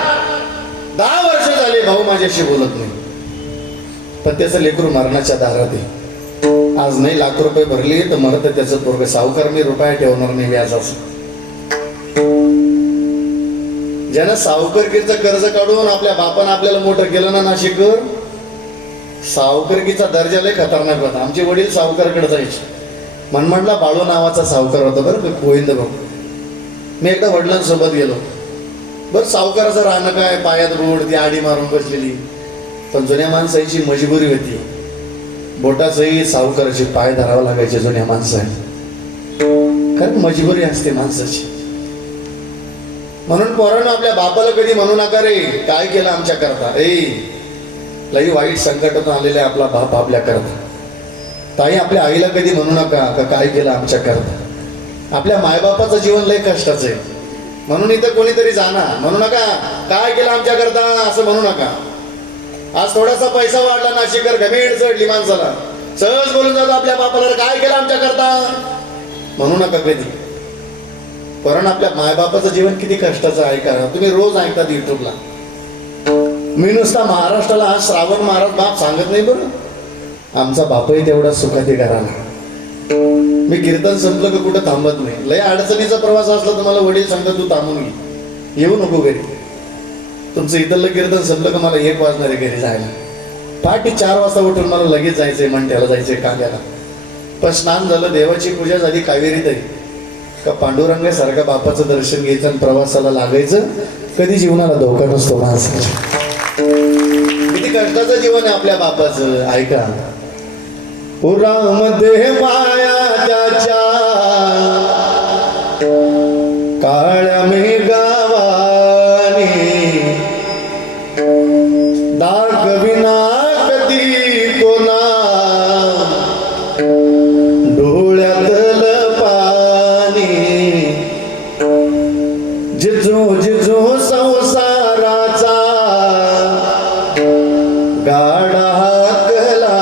10 वर्ष झाले भाऊ माझ्याशी बोलत नाही. पण त्याचं लेकरू मरणाच्या दारात आहे. आज नाही लाख रुपये भरले तर मरतं त्याचं पोरग. सावकार मी रुपया ठेवणार नाही व्याजाचं. ज्यानं सावकारकीचं कर्ज काढून आपल्या बापानं आपल्याला मोठं केलं ना नाशिककर. सावकारकीचा दर्जा लय खतरनाक होता. आमचे वडील सावकारकडे जायचे. मनमाडला बाळू नावाचा सावकार होता बरं गोविंद भाऊ. मी एकदा वडिलांसोबत गेलो. बरं सावकाराचं राहणं काय पायात रोड ती आडी मारून बसलेली. पण जुन्या माणसाची मजबुरी होती. बोटाचंही सावकाराचे पाय धरावं लागायचे जुन्या माणसाने. कारण मजबुरी असते माणसाची. म्हणून पोरांनो आपल्या बापाला कधी म्हणू नका रे काय केलं आमच्या करता. लई वाईट संकटातून आलेला आपला बाप आपल्या करता. ताई आपल्या आईला कधी म्हणू नका का काय केलं आमच्या करता. आपल्या मायबापाचं जीवन लय कष्टाचं आहे म्हणून इथं कोणीतरी जाणार म्हणू नका काय केलं आमच्या करता असं म्हणू नका. आज थोडासा पैसा वाढला नाशिकर घमेड चढली माणसाला सहज बोलून जातो आपल्या बापाला काय केलं आमच्या करता म्हणू नका कधी. कारण आपल्या मायबापाचं जीवन किती कष्टाचं आहे का तुम्ही रोज ऐकतात युट्यूबला. मी नुसता महाराष्ट्राला आज श्रावण महाराज बाप सांगत नाही बरं. आमचा बापही तेवढा सुखाती घराला. मी कीर्तन संपलं की कुठं थांबत नाही. लय अडचणीचा प्रवास असला तुम्हाला वडील सांगतात तू थांबून घे येऊ नको घरी. तुमचं इथलं कीर्तन संपलं का मला 1 वाजणार आहे घरी जायला. पहाटे 4 वाजता उठून मला लगेच जायचंय मंठ्याला जायचंय कांद्याला. पण स्नान झालं देवाची पूजा झाली कावेरीत आहे का पांडुरंगासारखा बापाचं दर्शन घ्यायचं आणि प्रवासाला लागायचं. कधी जीवनाला धोका नसतो माणसाचा. किती कष्टाचं जीवन आहे आपल्या बापाचं. ऐका पुरामध्ये माया त्याच्या काळ्या मेघावानी दाखविना कधी कोणा डोळ्यातलं पाणी. जिजो जिजो संसाराचा गाडा हाकला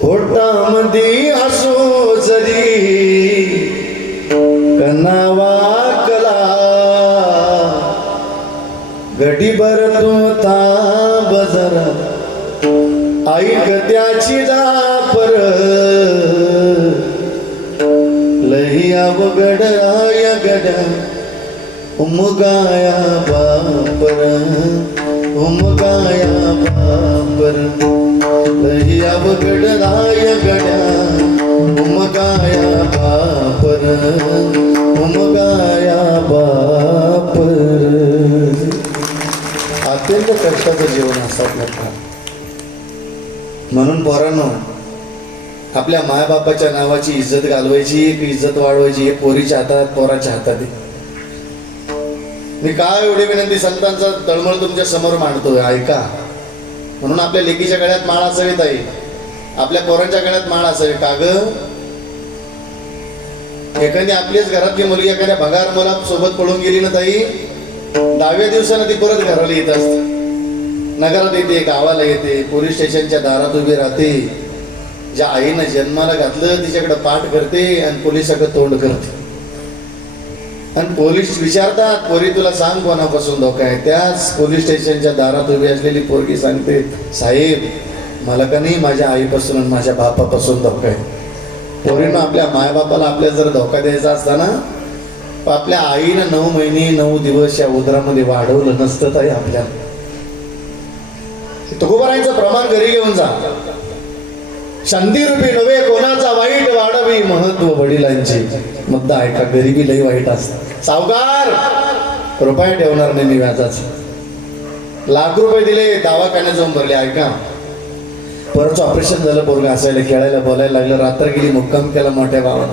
पोटामध्ये असो जरी कनावा कला. गडीभर तू थांब जरा ऐक त्याची दापर लई अवघड आय गड्या उमगाया बापर उमगाया बापर लई अवघड आय गड्या उमगाया बापर उमगाया बापर. अत्यंत कष्टाचं जीवन असतात लोक. म्हणून पोरांनो आपल्या मायबापाच्या नावाची इज्जत घालवायची की इज्जत वाढवायची हे पोरीच्या हातात पोराच्या हातात आहे. मी काय एवढी विनंती संतांचा तळमळ तुमच्या समोर मांडतोय ऐका. म्हणून आपल्या लेकीच्या गळ्यात माळ असावी ताई आपल्या पोरांच्या गळ्यात माळ असावी. का ग एखादी आपलीच घरातली मुलगी एखाद्या भगार मला सोबत पळून गेली ना ताई 10व्या दिवसानं ती परत घराला येत असते. नगरात येते गावाला येते पोलीस स्टेशनच्या दारात उभी राहते. ज्या आईनं जन्माला घातलं तिच्याकडे पाठ करते आणि पोलिसाकडे तोंड करते. आणि पोलीस विचारतात पोरी तुला सांग कोणापासून धोका आहे. त्याच पोलीस स्टेशनच्या दारात उभी असलेली पोरगी सांगते साहेब मला का नाही माझ्या आईपासून आणि माझ्या बापापासून धोका आहे. पोरीनं आपल्या मायबापाला आपल्या जर धोका द्यायचा असताना आपल्या आईनं 9 महिने 9 दिवस या उदरामध्ये वाढवलं नसतं ताई आपल्याला. तुकोबारांचं प्रमाण घरी घेऊन जा. शांतीरूपी नव्हे कोणाचा वाईट वाढवी महत्व वडिलांची. मुद्दा ऐका गरिबी लई वाईट असत. सावकार रुपये ठेवणार नाही मी व्याजाच. लाख रुपये दिले दवाखान्यात जाऊन भरले. ऐका परत ऑपरेशन झालं पोरगा असायला खेळायला बोलायला लागलं. रात्र गेली मुक्काम केला मोठ्या भावानं.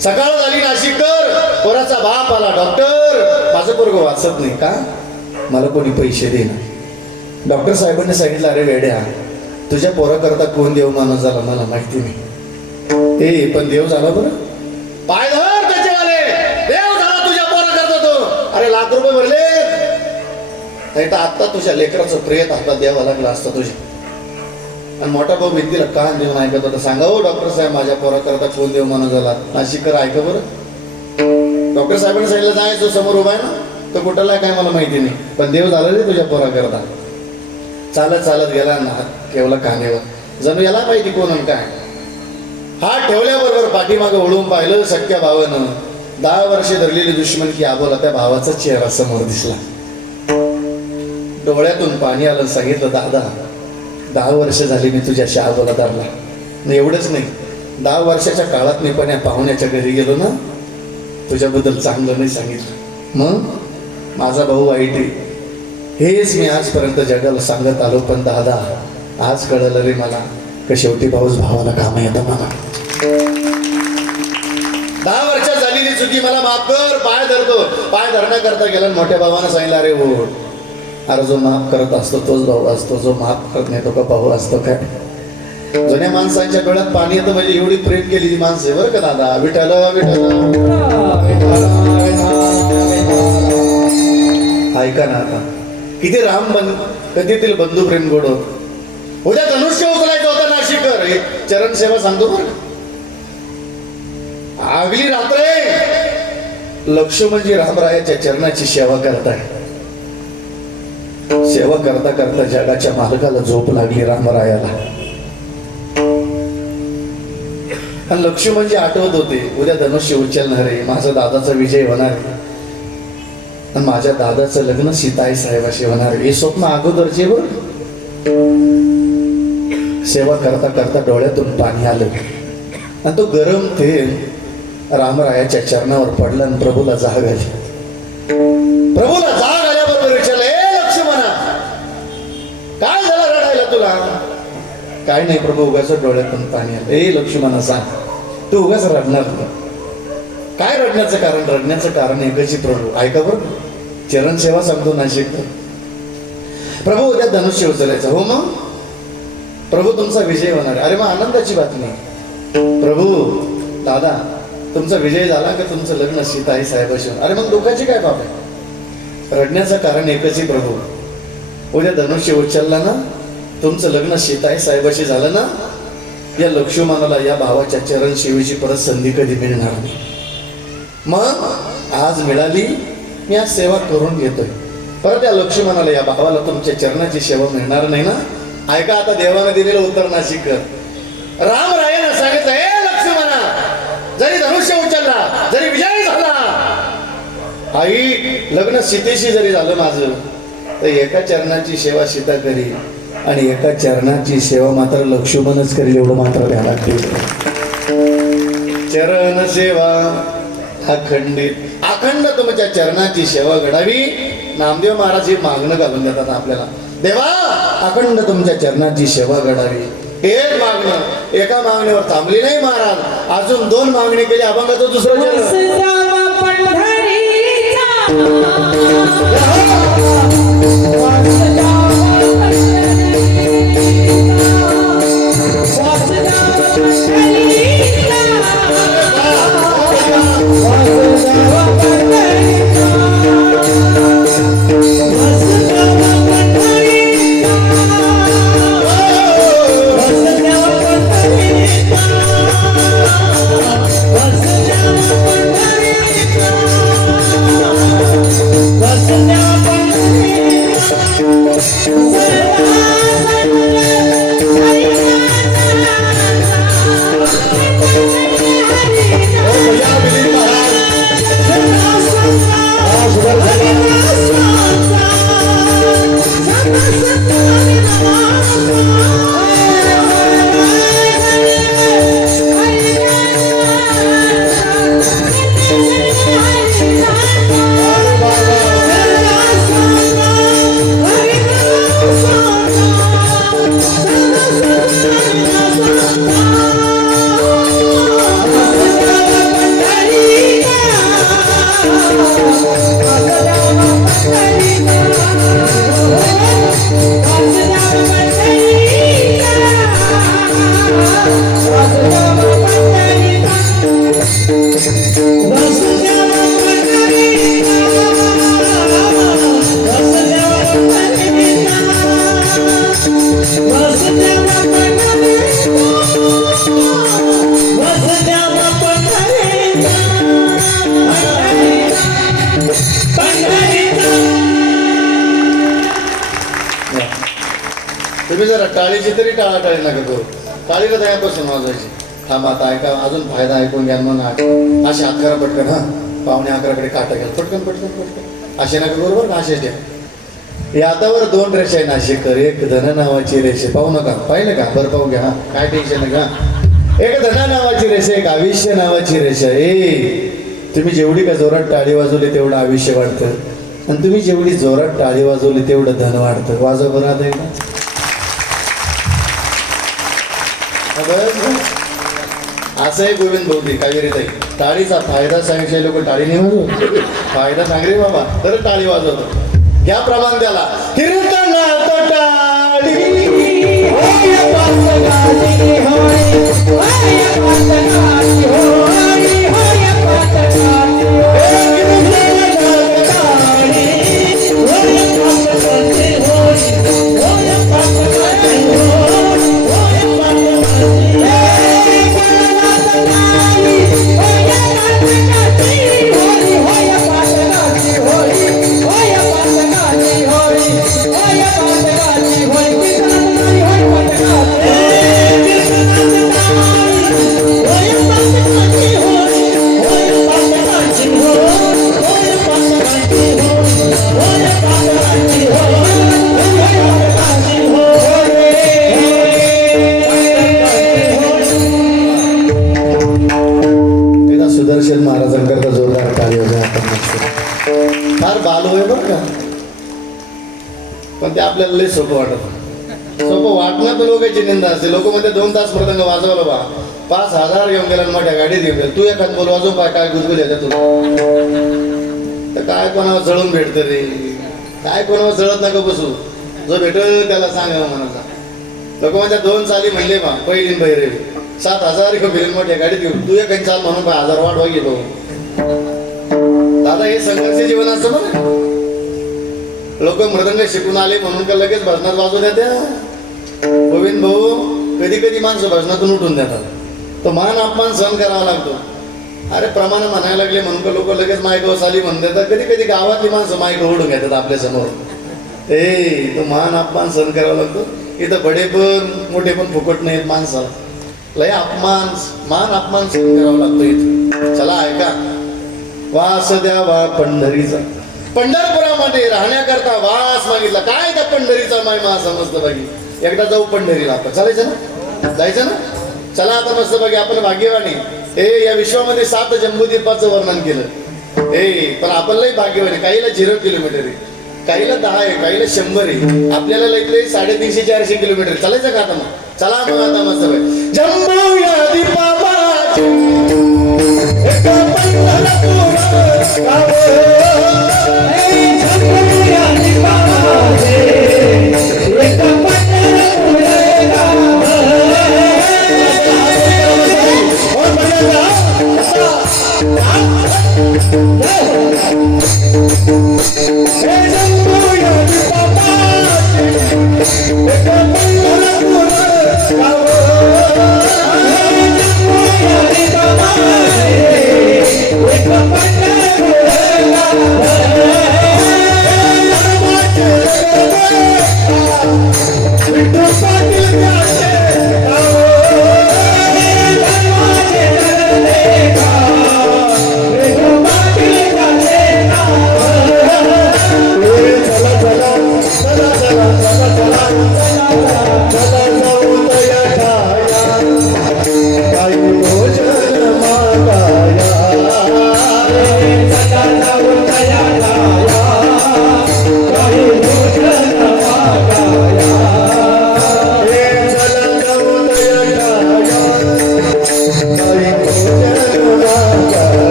सकाळ झाली नाशिककर पोराचा बाप आला डॉक्टर माझं पोरग वाचत नाही का मला कोणी पैसे देणार. डॉक्टर साहेबांनी सांगितलं अरे वेड्या तुझ्या पोराकरता कोण देव माणूस झाला मला माहिती नाही. ते पण देव झाला बरं पाय धर त्याच्यावाले देव झाला तुझ्या पोराकरता तो. अरे लाख रुपये भरले नाही तर आता तुझ्या लेकराचं प्रेत आता द्यावं लागलं असतं तुझ्या. आणि मोठा भाऊ भिंतीला कान देऊन ऐकत होता. सांगा हो डॉक्टर साहेब माझ्या पोराकरता कोण देव माणूस झाला. नाशिककर ऐका बरं. डॉक्टर साहेबांनी सांगितलं जायचं समोर उभा आहे ना तो कुठला काय मला माहिती नाही पण देव झाला रे तुझ्या पोराकरता. चालत चालत गेला ना हात ठेवला कानेवर जणू याला माहिती कोण काय. हात ठेवल्याबरोबर पाठीमागं वळून पाहिलं सख्या भावानं 10 वर्षे धरलेली दुश्मन की आबोला त्या भावाचा चेहरा समोर दिसला. डोळ्यातून पाणी आलं. सांगितलं दादा 10 वर्ष झाली मी तुझ्याशी आबोला धरला. एवढंच नाही 10 वर्षाच्या काळात मी पण या पाहुण्याच्या घरी गेलो ना तुझ्याबद्दल चांगलं नाही सांगितलं. मग माझा भाऊ वाईट आहे हेच मी आजपर्यंत जगाला सांगत आलो. पण दादा आज कळलं रे मला का शेवटी भाऊच भावाला काम येतं. मला 10 वर्षात झालेली चुकी मला माफ कर पाय धरतो. पाय धरण्याकरता गेला मोठ्या भावानं सांगितलं अरे हो अरे जो माफ करत असतो तोच भाऊ असतो जो माफ करत नाही तो का भाऊ असतो काय. जुन्या माणसांच्या डोळ्यात पाणी येतं म्हणजे एवढी प्रेम केलेली माणसं आहे बरं का दादा. विठ्ठल विठ्ठल ऐका ना आता किती कधीतील बंधू प्रेम गोड होत. उद्या धनुष्य उचलायचं होतं नाशिकर. एक चरण सेवा सांगतो बरं. आगली रात्र लक्ष म्हणजे रामरायाच्या चरणाची सेवा करताय. सेवा करता करता जगाच्या मालकाला झोप लागली रामरायाला. आणि लक्ष म्हणजे आठवत होते उद्या धनुष्य उचलणार आहे, माझा दादाचा विजय होणार आहे आणि माझ्या दादाचं लग्न सीताई साहेबाशी होणार आहे. हे स्वप्न अगोदरचे बरं. सेवा करता करता डोळ्यातून पाणी आलं आणि तो गरम तेल रामरायाच्या चरणावर पडलं आणि प्रभूला जाग आली. प्रभूला जाग आल्याबरोबर विचारलं, ए लक्ष्मणा काय झालं रडायला तुला? काय नाही प्रभू, उगाच डोळ्यातून पाणी आलं. ए लक्ष्मणा सांग, तू उगाच रडणार तुला काय? रडण्याचं कारण? रडण्याचं कारण एकच प्रभू. ऐका बरं, चरण सेवा सांगतो नाशिक. प्रभू उद्या धनुष्य उचलायचं. हो मग प्रभू तुमचा विजय होणार. अरे मग आनंदाची बातमी. प्रभू दादा तुमचा विजय झाला का तुमचं लग्न सीताई साहेबाशी. अरे मग दुःखाची काय बाब आहे? रडण्याचं कारण एकच आहे प्रभू. उद्या धनुष्य उचलला ना, तुमचं लग्न सीताई साहेबाशी झालं ना, या लक्ष्मणाला या भावाच्या चरण सेवेची परत संधी कधी मिळणार नाही. मग आज मिळाली, मी आज सेवा करून घेतोय. परत या लक्ष्मणाला या भावाला तुमच्या चरणाची सेवा मिळणार नाही ना. ऐका आता देवाने दिलेलं उत्तर नाशिकर. रामरायानं सांगितलं, ए लक्ष्मणा जरी धनुष्य उचलला, जरी विजय झाला, आई लग्न सीतेशी जरी झालं माझं, तर एका चरणाची सेवा सीता करी आणि एका चरणाची सेवा मात्र लक्ष्मणच करेल, एवढं मात्र द्यायला लागते. चरण सेवा अखंड तुमच्या चरणाची सेवा घडावी. नामदेव महाराज हे मागणं घालून देतात आपल्याला. देवा अखंड तुमच्या चरणाची सेवा घडावी. एक मागणं, एका मागणीवर थांबली नाही महाराज, अजून 2 मागणी केली. अभंगाचं दुसरं तुम्ही जरा टाळीची तरी टाळाटाळी नका करू. टाळीला दयापासून वाजवायची. थांबा आता ऐका, अजून फायदा ऐकून घ्या. मग असे हात करा पटकन. हा 11:15 काटा घ्या पटकन पटकन पटकन. असे नका बरोबर का? असे द्या. यातावर 2 रेषा आहे नाशिकर. एक धन नावाची रेषा, पाहू नका, पाहिलं का? बरं पाहू घ्या. काय टेन्शन नका. एक धन नावाची रेषा, एक आयुष्य नावाची रेषा. तुम्ही जेवढी का जोरात टाळी वाजवली तेवढं आयुष्य वाढतं आणि तुम्ही जेवढी जोरात टाळी वाजवली तेवढं धन वाढतं. वाजव बरं आता एकदा. असं आहे गोविंद भाऊजी कावेरी ताई. टाळीचा फायदा सांगितले लोक टाळी नाही वाजवत. फायदा सांग रे बाबा, तर टाळी वाजवतो. घ्या प्रमाण त्याला. कीर्तनात टाळी सुदर्शन महाराजांकरता जोरदार टाळी होते आपण. फार बाल होय बरं का, पण ते आपल्याला लय सोपं वाटत. सोपं वाटणं तर लोकांची निंदा असते. लोक म्हणते 2 तास मृदंग वाजवलं बा, 5,000 घेऊन गेला मोठ्या गाडीत घेऊन गेला, तू एखाद बोल वाजवून पाय काय गुजगुल येतात तुला. तर काय कोणावर जळून भेटत रे, काय कोणावर जळत नका बसू, जो भेटल त्याला सांगा म्हणाचा. लोक म्हणतात 2 चाली म्हणले बा पहिली बहिरे 7,000 घेऊन गेले मोठ्या गाडीत घेऊन, तू एक चाल म्हणून 1000 वाढवा गेलो. दादा हे संघर्ष जीवन असतं बघ. लोक मृदंग शिकून आले म्हणून का लगेच भजनात वाजवू द्या. गोविंद भाऊ कधी कधी माणसं भजनातून उठून देतात, तो मान अपमान सहन करावा लागतो. अरे प्रमाण म्हणायला लागले म्हणून का लोक लगेच माईक वसाली म्हणून देतात. कधी कधी गावातली माणसं माईक ओढून घेतात आपल्या समोर. तो मान अपमान सहन करावा लागतो. इथं बडे पण मोठे पण फुकट नाहीत माणसाला, लय अपमान मान अपमान सहन करावा लागतो इथं. चला ऐका, वास द्यावा पंढरीचा, पंढरपुरामध्ये राहण्याकरता वास मागितला. काय त्या पंढरीचा महिमा समजतं बाकी. एकदा जाऊ पंढरीला आपण, चालायचं ना, जायचं ना. चला आता मस्त बघी आपण भाग्यवानी. या विश्वामध्ये 7 जम्बूद्वीपाचं वर्णन केलं. पण आपण लई भाग्यवानी. काहीला 0 किलोमीटर आहे, काहीला 10 आहे, काहीला 100 आहे. आपल्याला लई 350-400 किलोमीटर. चालायचं का आता मग? चला मग आता मस्त बघ. जम्बू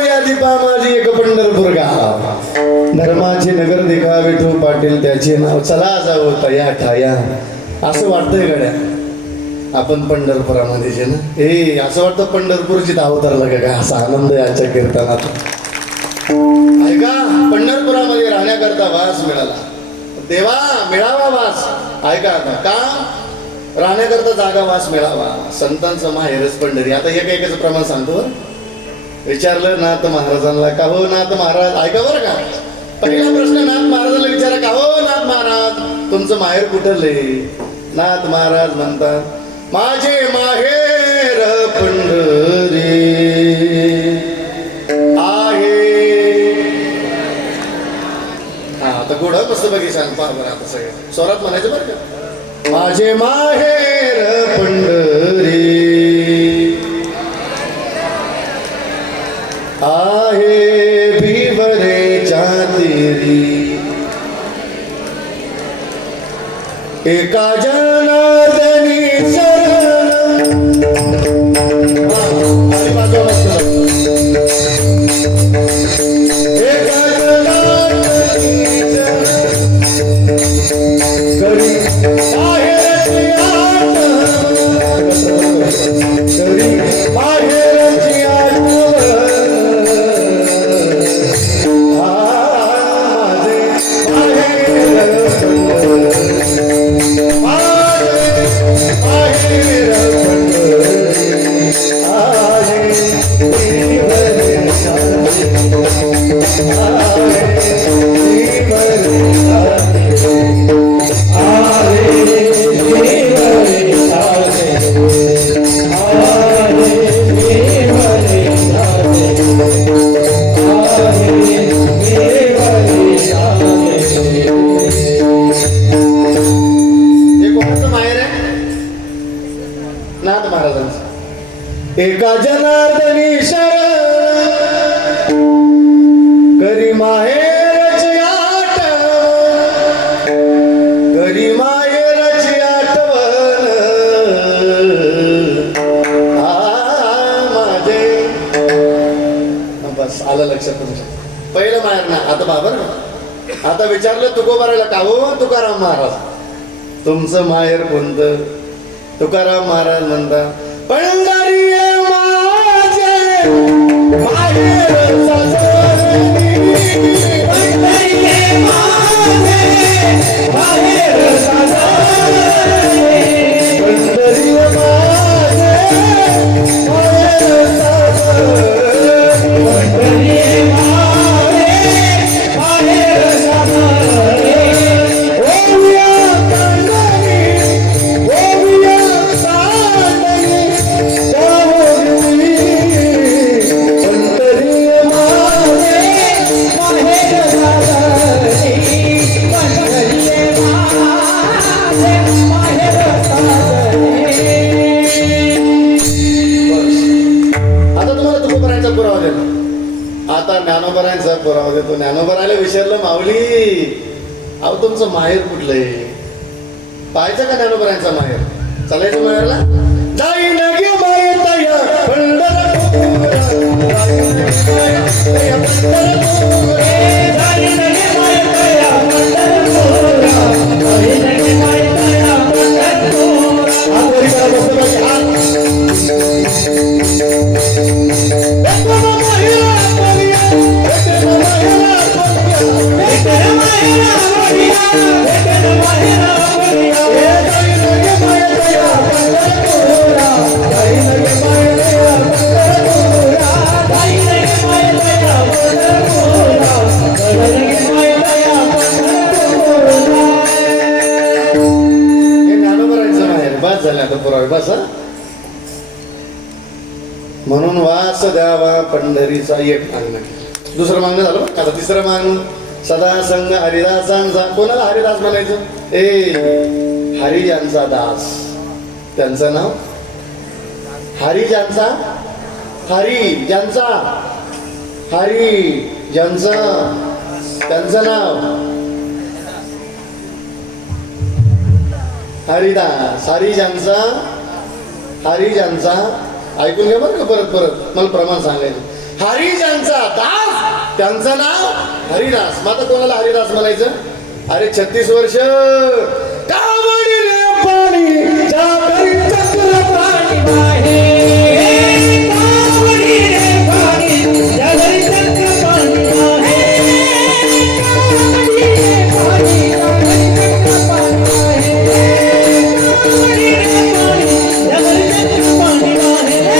या दीपामाची एका पंढरपूर गाव. धर्माचे नगर देखा विठू पाटील त्याचे नाव. चला जाऊ तया ठाया. असं वाटतंय गड्या आपण पंढरपुरामध्ये जे ना, असं वाटतं पंढरपूरची अवतरला का काय. असा आनंद आहे आजच्या कीर्तनात. ऐका, पंढरपुरामध्ये राहण्याकरता वास मिळाला. देवा मिळावा वास. ऐका आता का राहण्याकरता जागा वास मिळावा. संतांचं माहेरच पंढरी. आता एकच प्रमाण सांगतो. विचारलं नाथ महाराजांना का हो नाथ महाराज, ऐका बरं का, पहिला प्रश्न नाथ महाराजांना विचारा का हो नाथ महाराज तुमचं माहेर कुठले. नाथ महाराज म्हणतात माझे माहेर पंढरी आहे. हा आता गोड मस्त बघी सांग फार बरं आता सगळं स्वरात म्हणायचं बरं का. माझे माहेर पंढरी आहे भिवरेच्या तीरी एका जनार्दनी शरण. एका जनार्दनी करी माहेरची आठवण, करी माहेरची आठवण. एका जनार्दनी शरण करी माहेरची आठवण, करी माहेरची आठवण. माझे बस आलं लक्षात तुमच्या पहिलं माहेर ना. आता बाबर आता विचारलं तुकोबाराला का हो तुकाराम महाराज तुमचं माहेर कोणतं. तुकाराम महाराज म्हणतात पंढरी माझे माहेर सासरी, पंढरी माझे माहेर सासरी, पंढरी माझे माहेर सासरी, पंढरी माझे माहेर सासरी. ओविया पंढरी ओविया आता ज्ञानोबरांचा पुरावा देतो. ज्ञानोबरायला विचारलं माऊली अहो तुमचं माहेर कुठलंय. पाहायचं का ज्ञानोबरांचा माहेर. चालायचं माहेरला. जाई नगे मायतया पंढरपूर, जाई नगे मायतया पंढरपूर, जाई नगे मायतया पंढरपूर. आतरी करा बसतो बाकी हात. म्हणून वास द्यावा पंढरीचा एक मागणं. दुसरं मागणं झालं. आता तिसरं मागणं सदा संग हरिदासांचा. कोणाला हरिदास म्हणायचं. हरिजांचा दास त्यांचं नाव हरिजांचा, हरी ज्यांचा, हरी ज्यांचं त्यांचं नाव हरिदास. हरिजांचा, हरिजांचा. ऐकून घ्या बरं का परत परत मला प्रमाण सांगायचं. हरिजांचा दास त्यांचं नाव हरिदास. मग आता कोणाला हरिदास म्हणायचं. अरे 36 वर्ष कावडी रे पाणी जागरी चक्र पाणी वाहे, कावडी रे पाणी जागरी चक्र पाणी वाहे, कावडी रे पाणी जागरी चक्र पाणी वाहे, कावडी रे पाणी जागरी चक्र पाणी वाहे.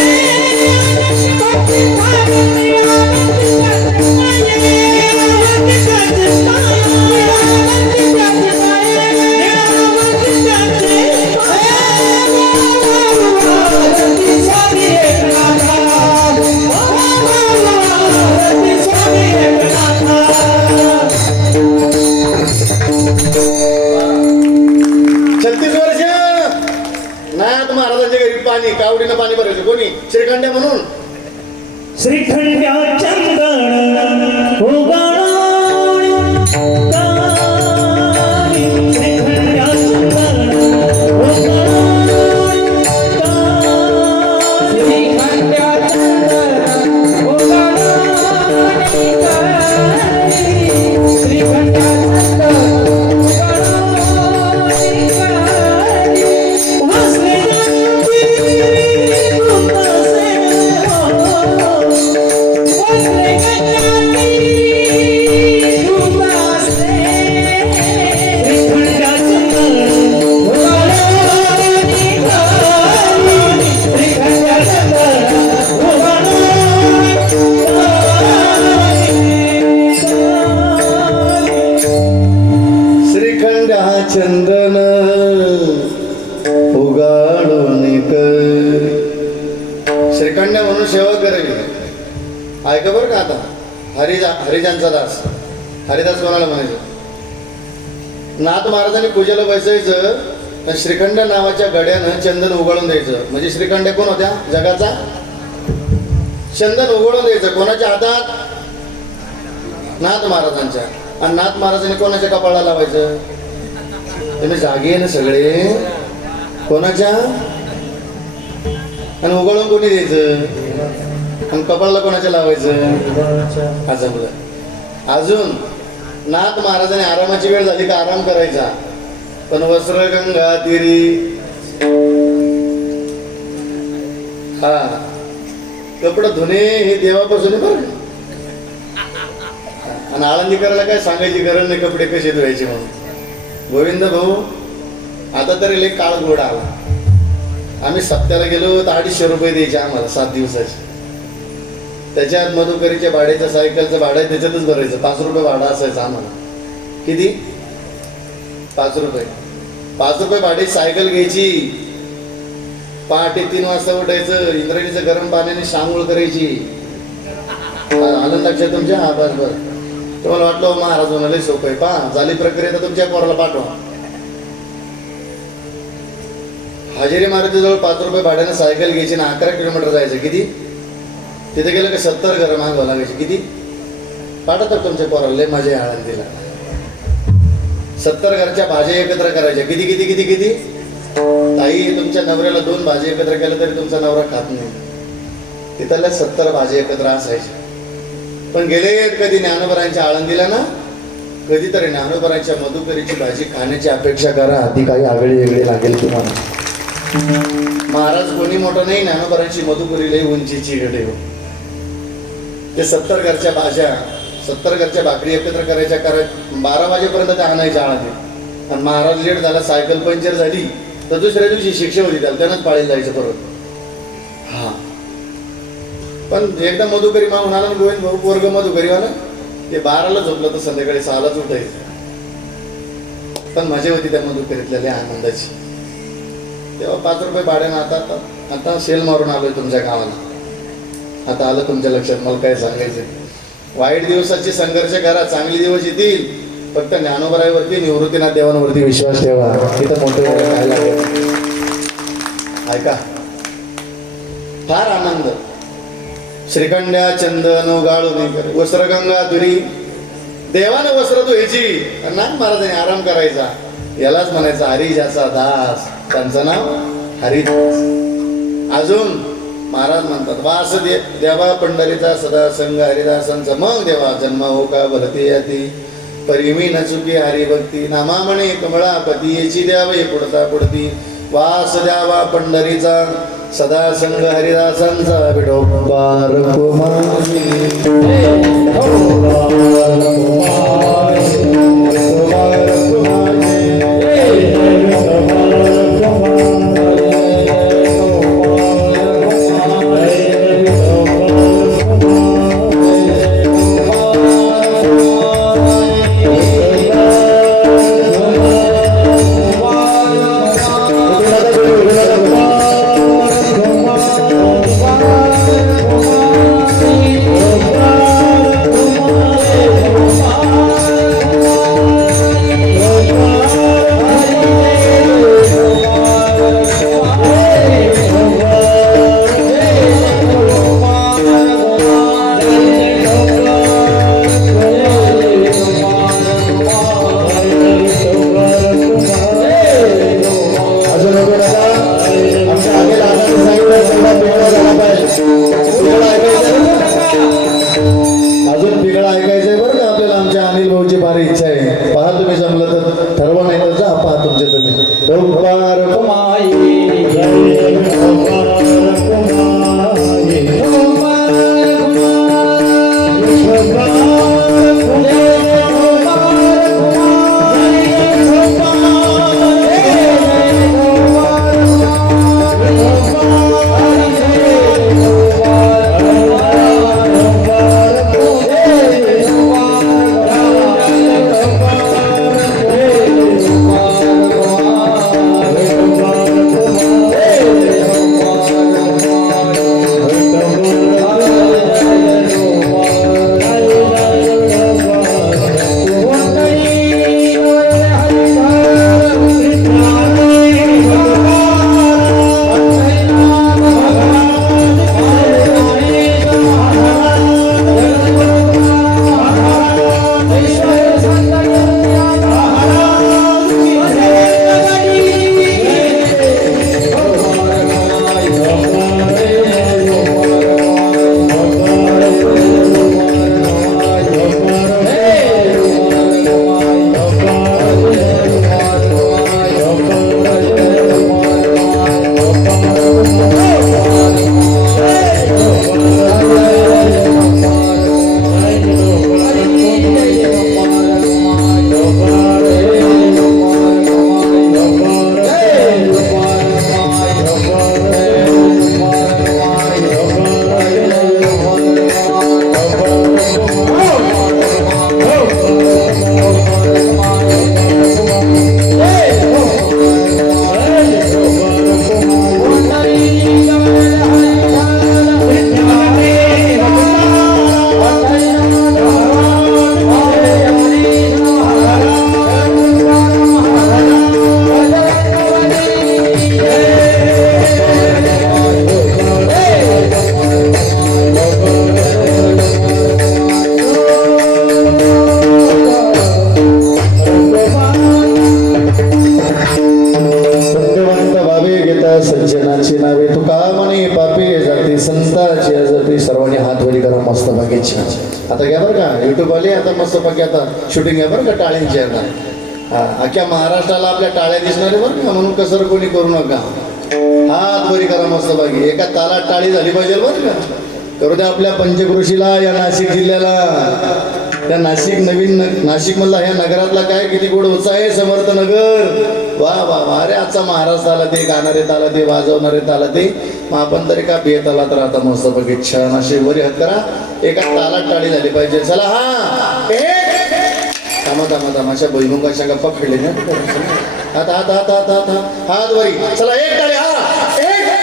पाणी कावडीनं पाणी भरायचं कोणी श्रीखंड्या म्हणून श्रीखंड्या चंदन उगाळून श्रीखंड्या चंदन उगाळून श्रीखंड्या चंदन उगाळून श्रीखंड्या चंदन उगाळून कर श्रीखंड्या म्हणून सेवा करावी. ऐका बरं का आता हरिजांचा दास हरिदास कोणाला म्हणायचं नाथ महाराजांनी पूजेला बसायचं तर श्रीखंड नावाच्या गड्यानं चंदन उगाळून द्यायचं. म्हणजे श्रीखंड्या कोण होत्या जगाचा चंदन उगाळून द्यायचं कोणाच्या हातात नाथ महाराजांच्या. आणि नाथ महाराजांनी कोणाच्या कपाळाला लावायचं तुम्ही जागे आहे ना सगळे कोणाच्या आणि उगाळून कोणी द्यायचं आणि कपाळाला कोणाच्या लावायचं आजमलं. अजून नाथ महाराजांनी आरामाची वेळ झाली का आराम करायचा पण वस्त्र गंगा तिरी हा कपडे धुणे हे देवापासून बरं. आणि आळंदी करायला काय सांगायची गरज नाही कपडे कसे धुवायचे म्हणून. गोविंद भाऊ आता तरी लई काळ गोड आला. आम्ही सप्त्याला गेलो तर 250 रुपये द्यायचे आम्हाला 7 दिवसाचे. त्याच्यात मधुकरीच्या भाड्याचं सायकलचं भाडं आहे त्याच्यातच भरायचं 5 रुपये भाडं असायचं आम्हाला. किती 5 रुपये 5 रुपये भाडे सायकल घ्यायची. पहाटे 3 वाजता उठायचं इंद्रायणीचं गरम पाण्याने शांघोळ करायची. आलं लक्षात तुमच्या हा बरोबर तुम्हाला वाटलं महाराज होणार सोपं आहे पहा झाली प्रक्रिया तर तुमच्या पोराला पाठवा. हजेरी महाराजाजवळ 5 रुपये भाड्याने सायकल घ्यायची ना 11 किलोमीटर जायचं. किती तिथे गेलं का 70 घरं मागवा लागायची. किती पाठवतात तुमच्या पोराला लय मजा आहे आळंदीला. 70 घरच्या भाज्या एकत्र करायच्या. किती किती किती किती ताई तुमच्या नवऱ्याला 2 भाज्या एकत्र केल्या तरी तुमचा नवरा खात नाही. तिथल्या 70 भाज्या एकत्र असायच्या. पण गेले कधी ज्ञानोबरांच्या आळंदीला ना कधीतरी ज्ञानोबरांच्या मधुकरीची भाजी खाण्याची अपेक्षा करा. ती काही आगळी वेगळी लागेल तुम्हाला. महाराज कोणी मोठं नाही ज्ञानोबरांची मधुकरी लई उंचीची गडे हो. ते 70 घरच्या भाज्या 70 घरच्या भाकरी एकत्र करायच्या 12 वाजेपर्यंत ते आणायच्या आळंदी. आणि महाराज लेट झाला सायकल पंक्चर झाली तर दुसऱ्या दिवशी शिक्षा होती त्यानंच पाळीला जायचं परत. हा पण एकदा मधुकरी मागून आला गोविंद भाऊ पोरग मधुकरी आला ते 12ला झोपलं तर संध्याकाळी 6लाच उठायचं. पण मजा होती त्या मधुकरीतल्या आनंदाची. तेव्हा 5 रुपये भाड्यानं आता आता सेल मारून आलोय तुमच्या गावाला. आता आलं तुमच्या लक्षात मला काय सांगायचं. वाईट दिवसाची संघर्ष करा चांगले दिवस येतील. फक्त ज्ञानोबरावरती निवृत्तीनाथ देवांवरती विश्वास ठेवा. तिथं मोठे काय लागेल ऐका फार आनंद. श्रीखंड्या चंदन उगाळून वस्त्रगंगा तुरी देवानं वस्त्र धुवायची नाथ महाराजांनी आराम करायचा. यालाच म्हणायचा हरिजाचा दास. त्यांचं नाव हरिदास. अजून महाराज म्हणतात वास देवा पंढरीचा सदा संग हरिदासांचा. मग देवा जन्म हो का भरती याती परिमी न चुकी हरिभक्ती. नामा म्हणे कमळापती याची द्यावे पुढता पुढती. वास द्यावा पंढरीचा सदा संग हरिदासांचा. विठोबार कुमारी सज्जनाची नावे तुका म्हणे पापी जाती संताची अजपी सर्वांनी हात वरी करा मस्त बागेची आता घ्या बरं का युट्यूब आले आता मस्त बाकी आता शूटिंग घ्या बरं का टाळ्यांची आता हा अख्ख्या महाराष्ट्राला आपल्या टाळ्या दिसणारे बरं का म्हणून कसर कोणी करू नका हात वरी करा मस्त बाकी एका तालात टाळी झाली पाहिजे बरं का करू द्या आपल्या पंचक्रोशीला या नाशिक जिल्ह्याला त्या नाशिक मधला ह्या नगरातला काय किती गोड उत्साह आहे समर्थ नगर वा वा वा अरे आजचा महाराष्ट्र आला ते गाणारे ताला ते वाजवणारे ताला ते मग आपण तरी का बेत आलात राहता मस्त बघित छान असे वरी हात करा एका तालात टाळी झाली पाहिजे चला हा थांबा अशा भुईमुगाच्या गप्पा खडले ना हात वरी चला एक टाळी हा एक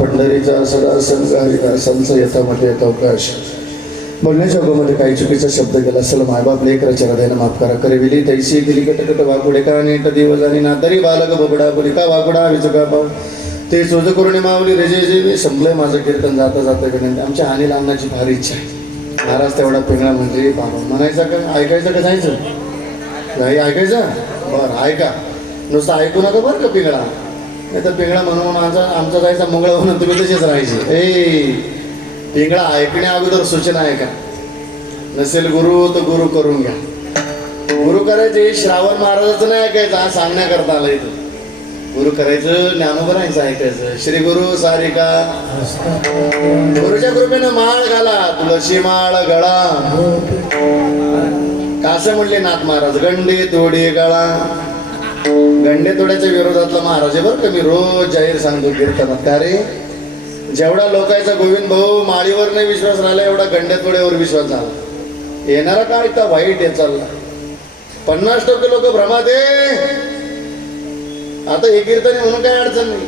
पंढरीचा सदा संघ संच यथामध्ये अवकाश बोलण्याच्या अगोमध्ये काही चुकीचा शब्द गेला असेल मायबाप लेकर चरदेनं माफ करा करविली तैसी गेली कटकट वाकुडे का नीट दिवस आणि नातरी बालक बबडा बुलिका वाकुडा विचका पाव ते सोज करून मावली रेजे जे संपलंय माझं कीर्तन जाता जाता विनंती आमच्या अनिल अण्णाची फार इच्छा आहे महाराज तेवढा पिंगळा म्हणजे बाबा म्हणायचा का ऐकायचं का जायचं नाही ऐकायचं बरं ऐका नुसतं ऐकू नका बरं का पिंगळा नाही तर पिंगळा म्हणून आमचा जायचा मंगळ म्हणून तुम्ही तसेच राहायचे पिंगळा ऐकण्या अगोदर सूचना आहे का नसेल गुरु तर गुरु करून घ्या गुरु करायचे श्रावण महाराजाचं नाही ऐकायचं हा सांगण्याकरता आलं इथं गुरु करायचं ज्ञानोबरायचं ऐकायचं श्री गुरु सारिका गुरुच्या कृपेनं माळ घाला तुळशी माळ गळा कासं म्हणले नाथ महाराज गंडे तोडे गळा गंडे तोड्याच्या विरोधातला महाराज आहे बरं का मी रोज जाहीर सांगतो कीर्तनात का रे जेवढा लोकांचा गोविंद भाऊ माळीवर नाही विश्वास राहिला एवढा गंड्या तोड्यावर विश्वास झाला येणारा काय इथं वाईट आहे चालला 50% लोक भ्रमात आहे आता हे कीर्तन म्हणून काय अडचण नाही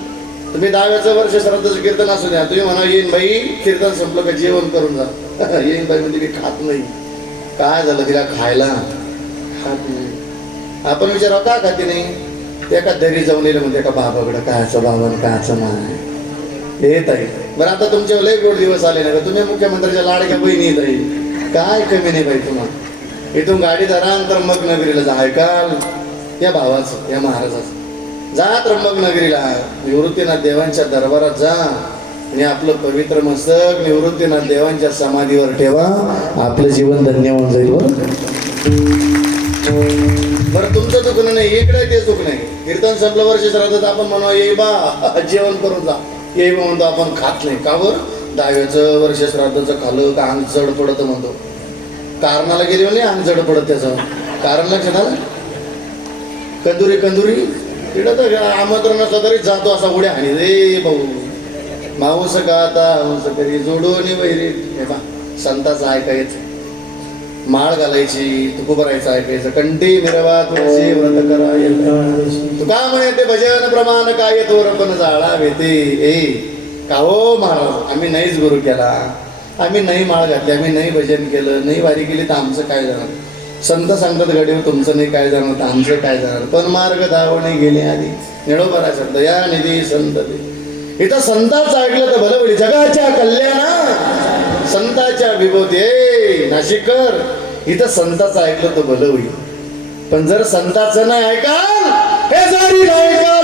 तुम्ही 10व्याचं वर्ष श्राद्धाचं कीर्तन असू द्या तुम्ही म्हणा येईन बाई कीर्तन संपलं का जेवण करून जा येईन बाई म्हणजे मी खात नाही काय झालं तिला खायला खात नाही आपण विचारावं का खाते नाही ते एका दरी जाऊन येईल म्हणजे एका बाबाकडं कायचं बाबा कायचं नाही येत आहे बरं आता तुमचे लय गोड दिवस आले ना तुम्ही मुख्यमंत्र्याच्या लाडक्या बहिणी येत आहे काय कमी नाही बाई तुम्हाला इथून गाडी धरा त्र्यंबकनगरीला जा ऐकाल या भावाचं या महाराजाचं जा त्र्यंबकनगरीला निवृत्तीनाथ देवांच्या दरबारात जा आणि आपलं पवित्र मस्तक निवृत्तीनाथ देवांच्या समाधीवर ठेवा आपलं जीवन धन्य होऊन जाईल बरं तुमचं चुकणं नाही इकडे ते चुक नाही कीर्तन संपलं वर्ष श्राद्धात आपण म्हणू ये बा जेवण करून जा ये म्हणतो आपण खात नाही का बरं 10व्याचं वर्ष श्राद्धाचं खाल्लं का अंग जड पडत म्हणतो कारणाला गेली म्हणजे अंग जड पडत त्याचं कारण लक्षात आलं कंदुरी तिकडं तर आमंत्रण असलं तरी जातो असा उड्या आणि रे भाऊ माऊस गाता हंस करी जोडून वैरी हे पा संताचं ऐकायचं माळ घालायची तुकोबरायचं ऐकायचं कंठी मिरवा तुळशी व्रत करायचं तुका म्हणे ते भजन प्रमाण काय तोर पण जाळा भेटे ए का हो महाराज आम्ही नाहीच गुरु केला आम्ही नाही माळ घातली आम्ही नाही भजन केलं नाही वारी केली तर आमचं काय जाणार संत सांगतात गडीवर तुमचं नाही काय जाणार तर आमचं काय जाणार पण मार्ग धावणे गेले आधी निळोबरा शब्द या निधी संत इथं संताचं ऐकलं तर भलं होईल जगाच्या कल्याणा संताच्या विभूती ए नाशिककर इथं संताचं ऐकलं तर भलं होईल पण जर संताचं नाही ऐकाल हे जरी नाही ऐकाल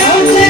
आमचे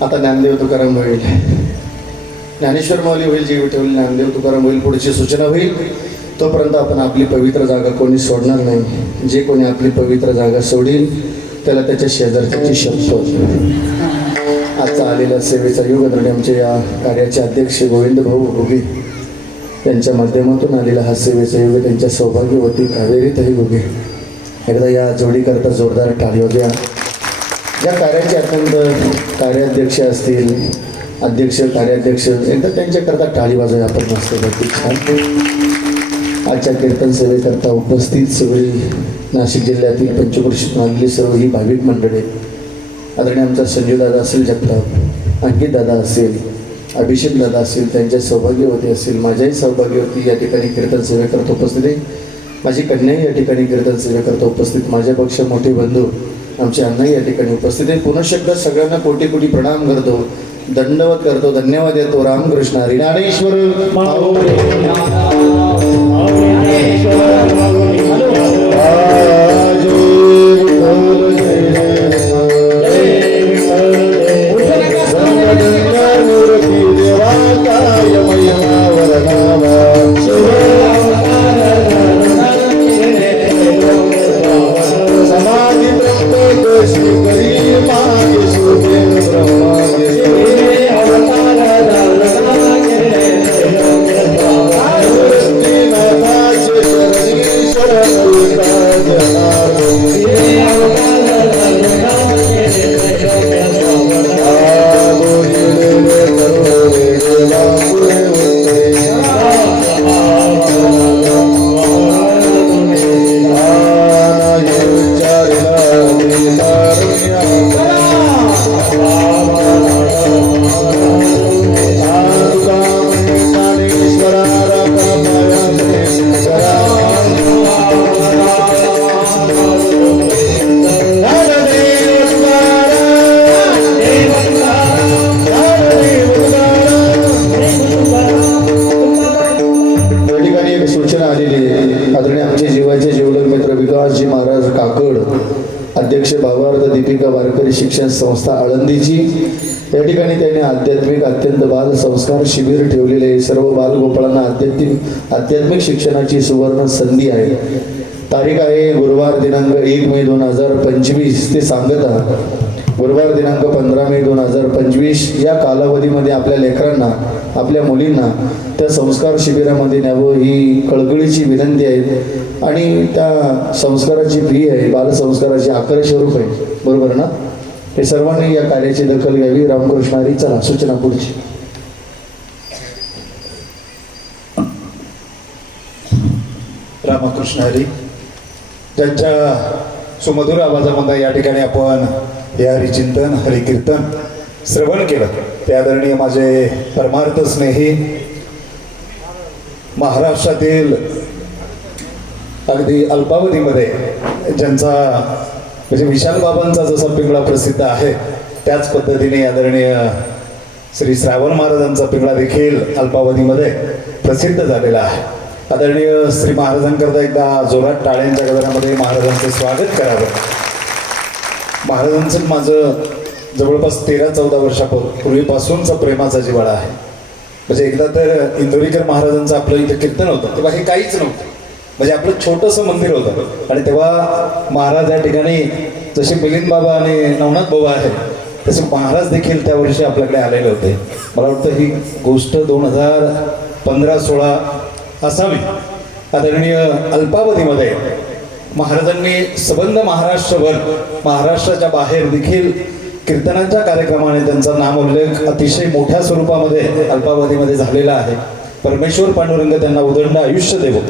आता ज्ञानदेव तुकाराम होईल, ज्ञानेश्वर माऊली होईल, जी विठ्ठल ज्ञानदेव तुकाराम होईल, पुढची सूचना होईल. तोपर्यंत आपण आपली पवित्र जागा कोणी सोडणार नाही. जे कोणी आपली पवित्र जागा सोडील त्याला त्याच्या शेजारच्याची शपथ. आजचा आलेला सेवेचा योग आणि आमच्या या कार्याचे अध्यक्ष गोविंद भाऊ घुगे त्यांच्या माध्यमातून आलेला हा सेवेचा योग त्यांच्या सौभाग्यवती कावेरीताई घुगे. एकदा या जोडीकरता जोरदार टाळी द्या. ज्या कार्याचे अत्यंत कार्याध्यक्ष असतील, अध्यक्ष कार्याध्यक्ष, एकदा त्यांच्याकरता टाळी वाजवूया आपण मस्त पैकी छान. आजच्या कीर्तन सेवेकरता उपस्थित सगळी नाशिक जिल्ह्यातील पंचक्रोशीतून आलेली सर्व ही भाविक मंडळी, आदरणीय आमचा संजय दादा असेल जगताप, अंकित दादा असेल, अभिषेक दादा असेल, त्यांच्या सौभाग्यवती असेल, माझ्याही सौभाग्यवती या ठिकाणी कीर्तन सेवेकरता उपस्थित आहे. माझी कन्याही या ठिकाणी कीर्तन सेवेकरता उपस्थित, माझ्यापेक्षा मोठे बंधू आमचे अण्णाही या ठिकाणी उपस्थित आहे. पुन्हा शब्द सगळ्यांना कोटी कोटी प्रणाम करतो, दंडवत करतो, धन्यवाद देतो. रामकृष्ण हरी. ज्ञानेश्वर अध्यक्ष भावार्थ दीपिका वारकरी शिक्षण संस्था आळंदीची या ठिकाणी त्यांनी आध्यात्मिक अत्यंत बाल संस्कार शिबिर ठेवलेले आहे. सर्व बालगोपाळांना आध्यात्मिक शिक्षणाची सुवर्ण संधी आहे. तारीख आहे गुरुवार दिनांक 1 मे 2025 ते सांगता गुरुवार दिनांक 15 मे 2025 या कालावधीमध्ये आपल्या लेकरांना आपल्या मुलींना त्या संस्कार शिबिरामध्ये न्यावं ही कळकळीची विनंती आहे. आणि त्या संस्काराची फी आहे बालसंस्काराची 1100 रुपये, बरोबर ना? हे सर्वांनी या कार्याची दखल घ्यावी. रामकृष्ण हरी. चला सूचना पुढची. रामकृष्ण हरी. ज्यांच्या सुमधुर आवाजामध्ये या ठिकाणी आपण हे हरिचिंतन हरिकीर्तन श्रवण केलं ते आदरणीय माझे परमार्थ स्नेही महाराष्ट्रातील अगदी अल्पावधीमध्ये ज्यांचा म्हणजे विशाल बाबांचा जसा पिंगळा प्रसिद्ध आहे त्याच पद्धतीने आदरणीय श्री श्रावण महाराजांचा पिंगळा देखील अल्पावधीमध्ये प्रसिद्ध झालेला आहे. आदरणीय श्री महाराजांकरता एकदा जोरात टाळ्यांच्या गजरामध्ये महाराजांचं स्वागत करावं. महाराजांचं माझं जवळपास 13-14 वर्षापूर्वीपासूनचा प्रेमाचा जिव्हाळा आहे. म्हणजे एकदा तर इंदोरीकर महाराजांचं आपलं इथं कीर्तन होतं तेव्हा हे काहीच नव्हतं. म्हणजे आपलं छोटंसं मंदिर होतं आणि तेव्हा महाराज या ठिकाणी जसे मिलिंद बाबा आणि नवनाथ बाबा आहेत तसे महाराज देखील त्या वर्षी आपल्याकडे आलेले होते. मला वाटतं ही गोष्ट 2015-16 असावी. आदरणीय अल्पावधीमध्ये महाराजांनी सबंध महाराष्ट्रभर महाराष्ट्राच्या बाहेर देखील कीर्तनाच्या कार्यक्रमाने त्यांचा नामोल्लेख अतिशय मोठ्या स्वरूपामध्ये अल्पावधीमध्ये झालेला आहे. परमेश्वर पांडुरंग त्यांना उदंड आयुष्य देवो.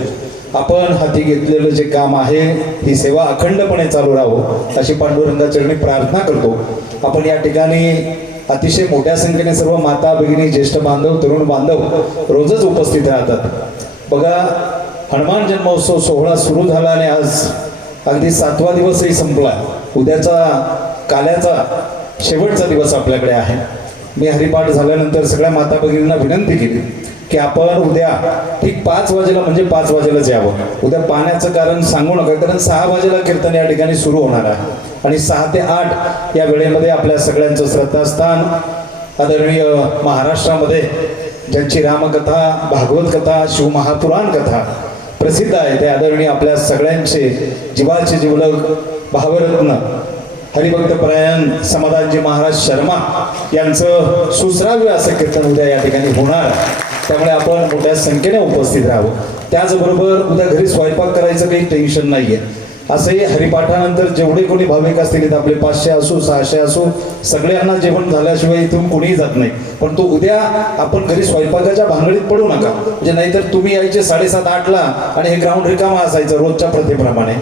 आपण हाती घेतलेलं जे काम आहे ही सेवा अखंडपणे चालू राहावं अशी पांडुरंगाचरणी प्रार्थना करतो. आपण या ठिकाणी अतिशय मोठ्या संख्येने सर्व माता भगिनी ज्येष्ठ बांधव तरुण बांधव रोजच उपस्थित राहतात. बघा हनुमान जन्मोत्सव सोहळा सुरू झाला आणि आज अगदी 7वा दिवसही संपला. उद्याचा काल्याचा शेवटचा दिवस आपल्याकडे आहे. मी हरिपाठ झाल्यानंतर सगळ्या माता भगिनींना विनंती केली की आपण उद्या ठीक 5 वाजेला म्हणजे 5 वाजेलाच यावं. उद्या पाण्याचं कारण सांगू नका कारण 6 वाजेला कीर्तन या ठिकाणी सुरू होणार आहे आणि 6 ते 8 या वेळेमध्ये आपल्या सगळ्यांचं श्रद्धास्थान आदरणीय महाराष्ट्रामध्ये ज्यांची रामकथा भागवत कथा शिवमहापुराण कथा प्रसिद्ध आहे ते आदरणीय आपल्या सगळ्यांचे जीवाचे जीवलग भावरत्न हरिभक्तपरायण समाधानजी महाराज शर्मा यांचं सुश्राव्य असं कीर्तन उद्या या ठिकाणी होणार आहे. त्यामुळे आपण मोठ्या संख्येने उपस्थित राहावं. त्याचबरोबर उद्या घरी स्वयंपाक करायचं काही टेन्शन नाहीये. असंही हरिपाठानंतर जेवढे कोणी भाविक असतील इथं आपले 500 असो 600 असो सगळ्यांना जेवण झाल्याशिवाय इथून कोणीही जात नाही. पण तो उद्या आपण घरी स्वयंपाकाच्या भांगडीत पडू नका. म्हणजे नाहीतर तुम्ही यायचे 7:30-8ला आणि हे ग्राउंड रिकामा असायचं रोजच्या प्रथेप्रमाणे.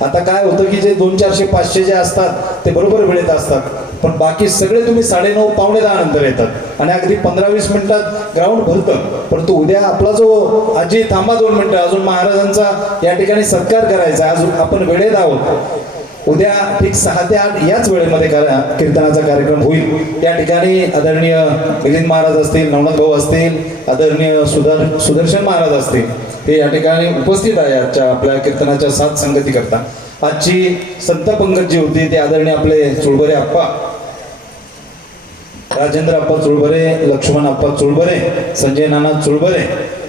आता काय होतं की जे 200, 400, 500 जे असतात ते बरोबर वेळेत असतात पण बाकी सगळे तुम्ही 9:30 पावणे 10 नंतर येतात आणि अगदी 15-20 मिनिटात ग्राउंड भरतं. परंतु उद्या आपला जो आजी थांबा 2 मिनिटं अजून महाराजांचा या ठिकाणी सत्कार करायचा अजून आपण वेळेत आहोत. उद्या ठीक 6 ते 8 याच वेळेमध्ये कीर्तनाचा कार्यक्रम होईल. या ठिकाणी आदरणीय मिलिंद महाराज असतील नवनाथ भाऊ असतील आदरणीय सुदर्शन महाराज असतील हे या ठिकाणी उपस्थित आहे. आजच्या आपल्या कीर्तनाच्या साथ संगती करता आजची संत पंगत जी होती ते आदरणीय आपले चुळबरे आप्पा राजेंद्र आप्पा चुळबरे लक्ष्मण आप्पा चुळबरे संजय नाना चुळबरे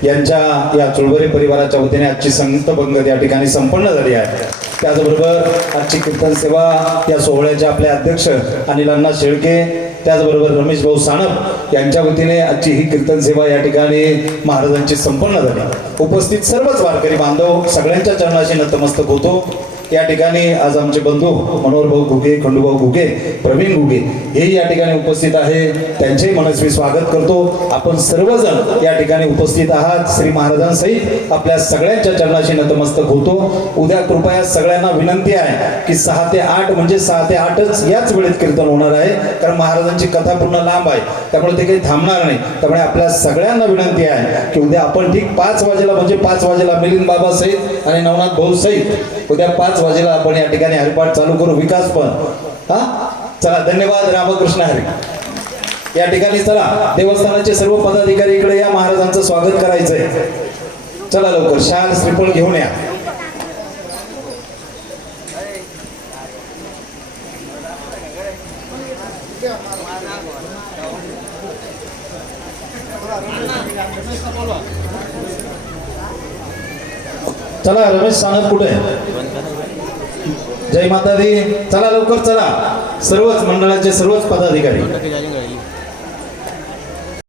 यांच्या या चुळबरे परिवाराच्या वतीने आजची संत पंगत या ठिकाणी संपन्न झाली आहे. त्याचबरोबर आजची कीर्तन सेवा या सोहळ्याचे आपले अध्यक्ष अनिल अण्णा शेळके त्याचबरोबर रमेश भाऊ सानप यांच्या वतीने आजची ही कीर्तन सेवा या ठिकाणी महाराजांची संपन्न झाली. उपस्थित सर्वच वारकरी बांधव सगळ्यांच्या चरणाशी नतमस्तक होतो. या ठिकाणी आज आमचे बंधू मनोहर भाऊ घुगे खंडूभाऊ घुगे प्रवीण घुगे हेही या ठिकाणी उपस्थित आहे. त्यांचेही मनस्वी स्वागत करतो. आपण सर्वजण या ठिकाणी उपस्थित आहात. श्री महाराजांसहित आपल्या सगळ्यांच्या चरणाशी नतमस्तक होतो. उद्या कृपया सगळ्यांना विनंती आहे की 6 ते 8 म्हणजे 6 ते 8च याच वेळेत कीर्तन होणार आहे कारण महाराजांची कथा पूर्ण लांब आहे त्यामुळे ते काही थांबणार नाही. त्यामुळे आपल्या सगळ्यांना विनंती आहे की उद्या आपण ठीक 5 वाजेला म्हणजे 5 वाजेला मिलिंद बाबा सहित आणि नवनाथ भाऊ सहित उद्या 5 वाजेला आपण या ठिकाणी हरिपाठ चालू करू. विकास पण चला धन्यवाद. रामकृष्ण हरी. या ठिकाणी चला देवस्थानाचे सर्व पदाधिकारी इकडे या महाराजांचं स्वागत करायचंय. चला लवकर शाल श्रीफळ घेऊन या. चला रमेश सानप कुठे आहे? जय माता दी. चला लवकर चला, सर्वच मंडळाचे सर्वच पदाधिकारी.